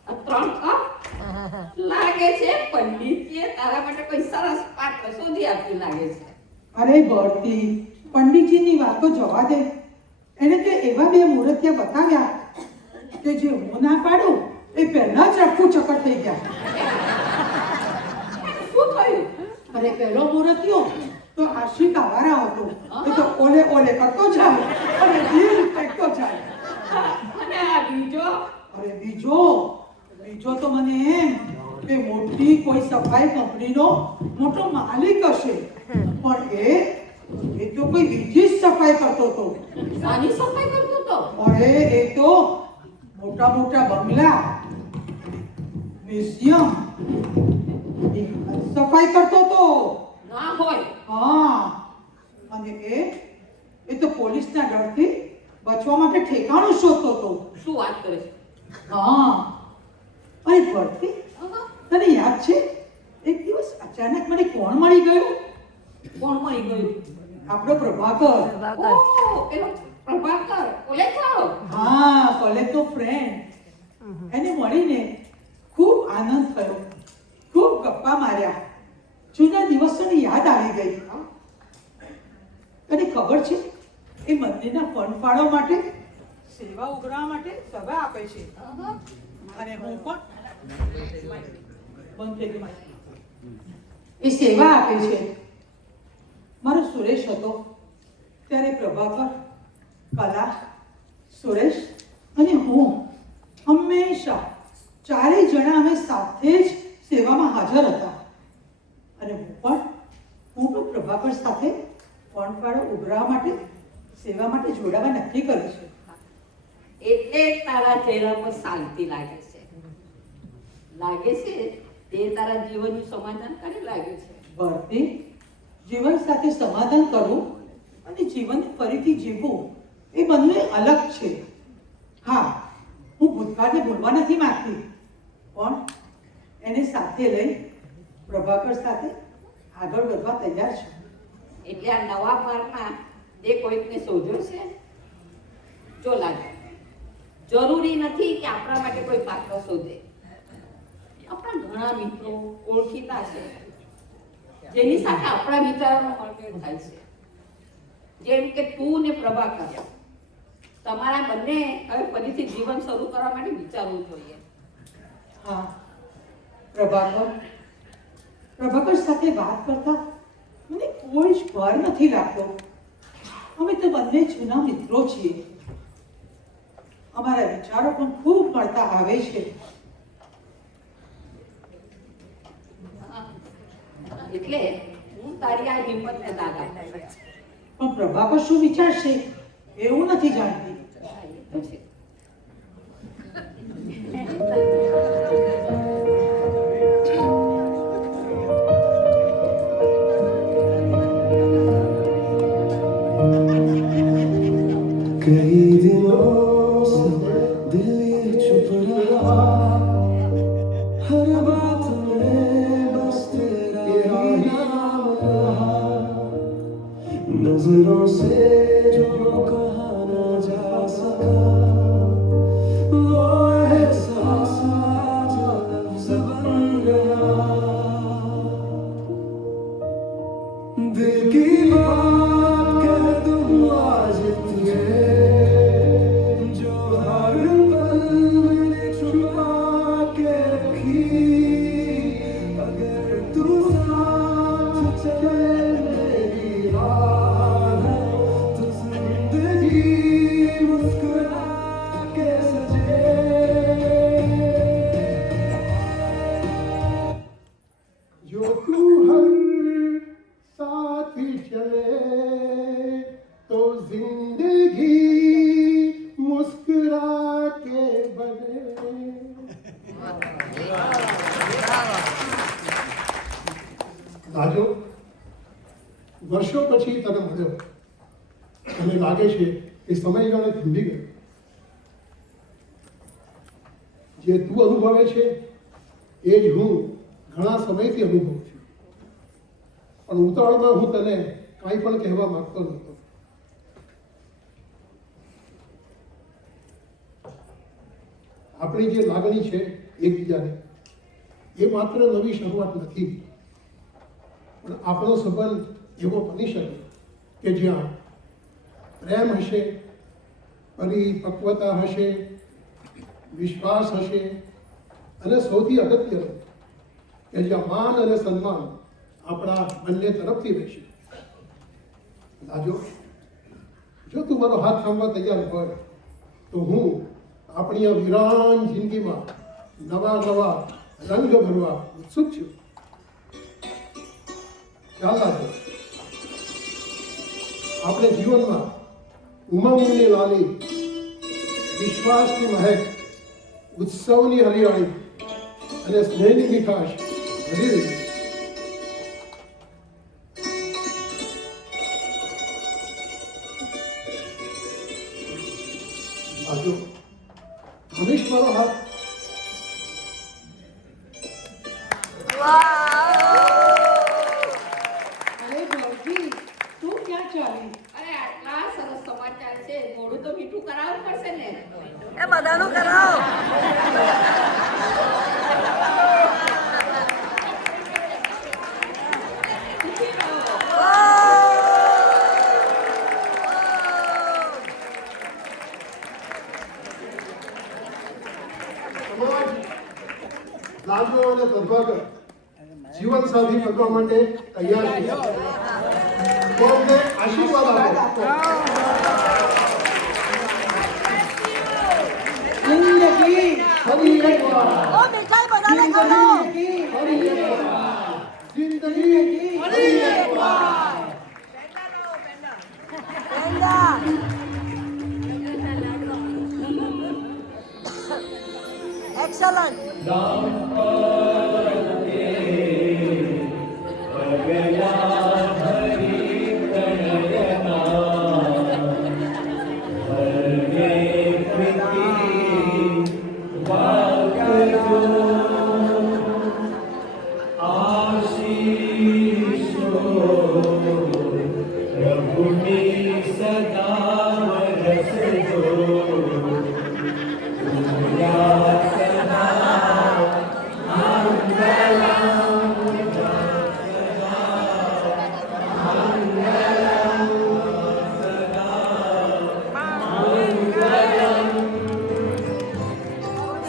આ 3 કપ લાગે છે પંડિતજીએ તારા માટે કોઈ સરસ પાત્ર શોધી આપ્યું લાગે છે. અરે બળતી, પંડિતજીની વાતો જવા દે. એને તો એવા 2 મૂર્તિયા બતાવ્યા કે જે હું ના પાડું એ પહેલા જ રફુ ચક્કર થઈ ગયા. શું થયું? અરે પહેલો મૂર્તિયો તો આશિક આવારા હતો. એ તો ઓલે ઓલે કરતો જાય અને દિલ ફેંકતો જાય. અને આ બીજો અરે બીજો તો મને એમ કે મોટી કોઈ સફાઈ કંપનીનો મોટો માલિક હશે, પણ એ તો કોઈ બીજી જ સફાઈ કરતો હતો. સાની સફાઈ કરતો તો? અરે એ તો મોટા મોટા બંગલા, મ્યુઝિયમ સફાઈ કરતો હતો. ના હોય. હા, અને એ તો પોલીસના ડરથી બચવા માટે ઠેકાણું શોધતો હતો. શું વાત કરે છે? હા, અરે ભરતી, તને યાદ છે એક દિવસ અચાનક મને કોણ મળી ગયું? કોણ મળી ગયું? આપણો પ્રભાકર. ઓહ, પેલો પ્રભાકર કોલેજ વાળો? હા, કોલેજ તો ફ્રેન્ડ. એને મળીને ખૂબ આનંદ થયો, ખૂબ ગપ્પા માર્યા, જૂના દિવસોની યાદ આવી ગઈ. તને ખબર છે એ મંદિરના ફંડ માટે સેવા ઉઘરાવા માટે સભા આપે છે. અને હું પણ બંધ થઈ ગઈ. એ સેવા આપે છે. મારો સુરેશ હતો ત્યારે પ્રભાકર, કલા, સુરેશ અને હું હંમેશા 4 જણા અમે સાથે જ સેવામાં હાજર હતા. અને હું પણ પ્રભાકર સાથે ફંડ ઉઘરાવા માટે સેવા માટે જોડાવા નક્કી કર્યું છે. એટલે તારા ચહેરા પર શાંતિ લાગે છે. લાગે છે તે તારા જીવનનું સમાધાન કરી લાગે છે. ભરતી, જીવન સાથે સમાધાન કરવું અને જીવન ફરીથી જીવવું એ બંને અલગ છે. હા, હું ભૂતકાળને ભૂલવા નથી માંગતી, પણ એને સાથે લઈ પ્રભાકર સાથે આગળ વધવા તૈયાર છું. એટલે આ નવા માર્ગમાં તે કોઈકને શોધ્યો છે? જો લાગે, જરૂરી નથી કે આપણા માટે કોઈ પાત્ર શોધે. આપણા ઘણા મિત્રો ઓળખીતા છે જેની સાથે આપણા વિચારોનો મળમેળ થાય છે. જેમ કે તું ને પ્રભાકર, તમારા બંને હવે ફરીથી જીવન શરૂ કરવા માટે વિચારવું જોઈએ. હા, પ્રભાકર સાથે વાત કરતા મને કોઈ જ ભય નથી લાગતો. અમે તો બંને જૂના મિત્રો છીએ. અમારા વિચારો પણ ખૂબ મળતા આવે છે. એટલે હું તારી આ હિંમતને દાદ આપું. પણ પ્રભાકર શું વિચારશે એવું નથી જાણતી. તો છે. कई दिनों से दिल ये चुप रहा, हर बात में बस तेरा ही नाम रहा, नजरों से जो कहा न जा सका, वो एहसास जो लफ्ज बन गया, दिल की बात कह दूं आज तुझे, जो हर पल मैंने छुपा के रखी, अगर तू साथ चले मेरी राह, तो जिंदगी मुस्कुरा के सजे. जो तू हर साथ चले तो जिंदगी मुस्कुरा के बने. राजो, વર્ષો પછી તને મળ્યો અને લાગે છે એ સમયગાળો થંભી ગયો. જે તું અનુભવે છે એ જ હું ઘણા સમયથી અનુભવું છું, પણ ઉતાવળમાં હું તને કાંઈ પણ કહેવા માંગતો નહોતો. આપણી જે લાગણી છે એકબીજાને, એ માત્ર નવી શરૂઆત નથી, પણ આપણો સંબંધ એવો બની શકે કે જ્યાં પ્રેમ હશે, પરિપક્વતા હશે, વિશ્વાસ હશે, અને સૌથી અગત્યનું કે જ્યાં માન અને સન્માન આપણા બંને તરફથી રહેશે. લાજો, જો તું મારો હાથ થાંભવા તૈયાર હોય તો હું આપણી આ વિરાન જિંદગીમાં નવા નવા રંગ ભરવા ઉત્સુક છું. ચાલ લાજો, આપણે જીવનમાં ઉમંગની લાલી, વિશ્વાસની મહેક, ઉત્સવની હરિયાળી અને સ્નેહની મીઠાશ ભરી રહી. આજો, હમીશ મારો હાથ. અરે ભૌજી, તું ક્યાં ચાલી? અરે આટલા સરસ સમાચાર છે, મોડું તો મીઠું કરાવવું પડશે ને. એ બધાનું કરાવો. સમાજ લાજો અને પ્રભાકર જીવન સાથી કરવા માટે તૈયાર છે. તો અમને આશીર્વાદ આપો. જિંદગી ફરી એકવાર, ઓ મીઠાઈ બધાને ખવડાવો. ફરી એકવાર, જિંદગી ફરી એકવાર. પેંડા. Excellent.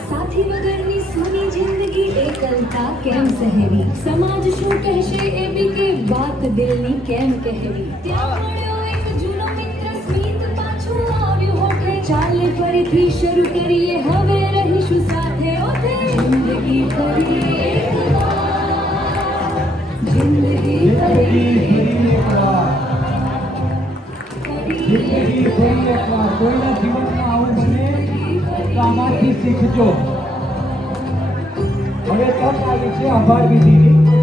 સાથી વગરની સૂની જિંદગી એકલતા કેમ સહેવી, સમાજ શું કહેશે એ બી કે વાત દિલની કેમ કહેવી. ત્યાં મળ્યો એક જૂનો મિત્ર સ્મિત પાછું આવ્યું હોઠે, ચાલે ફરીથી શરૂ કરીએ હવે રહીશું સાથે ઓથે. જિંદગી ફરી એકવાર, જિંદગી ફરી એકવાર, જિંદગી ફરી એકવાર. કોઈના જીવનમાં આવું બને તો આમાંથી શીખજો. હવે તક આવી છે અંબાર વિધિની.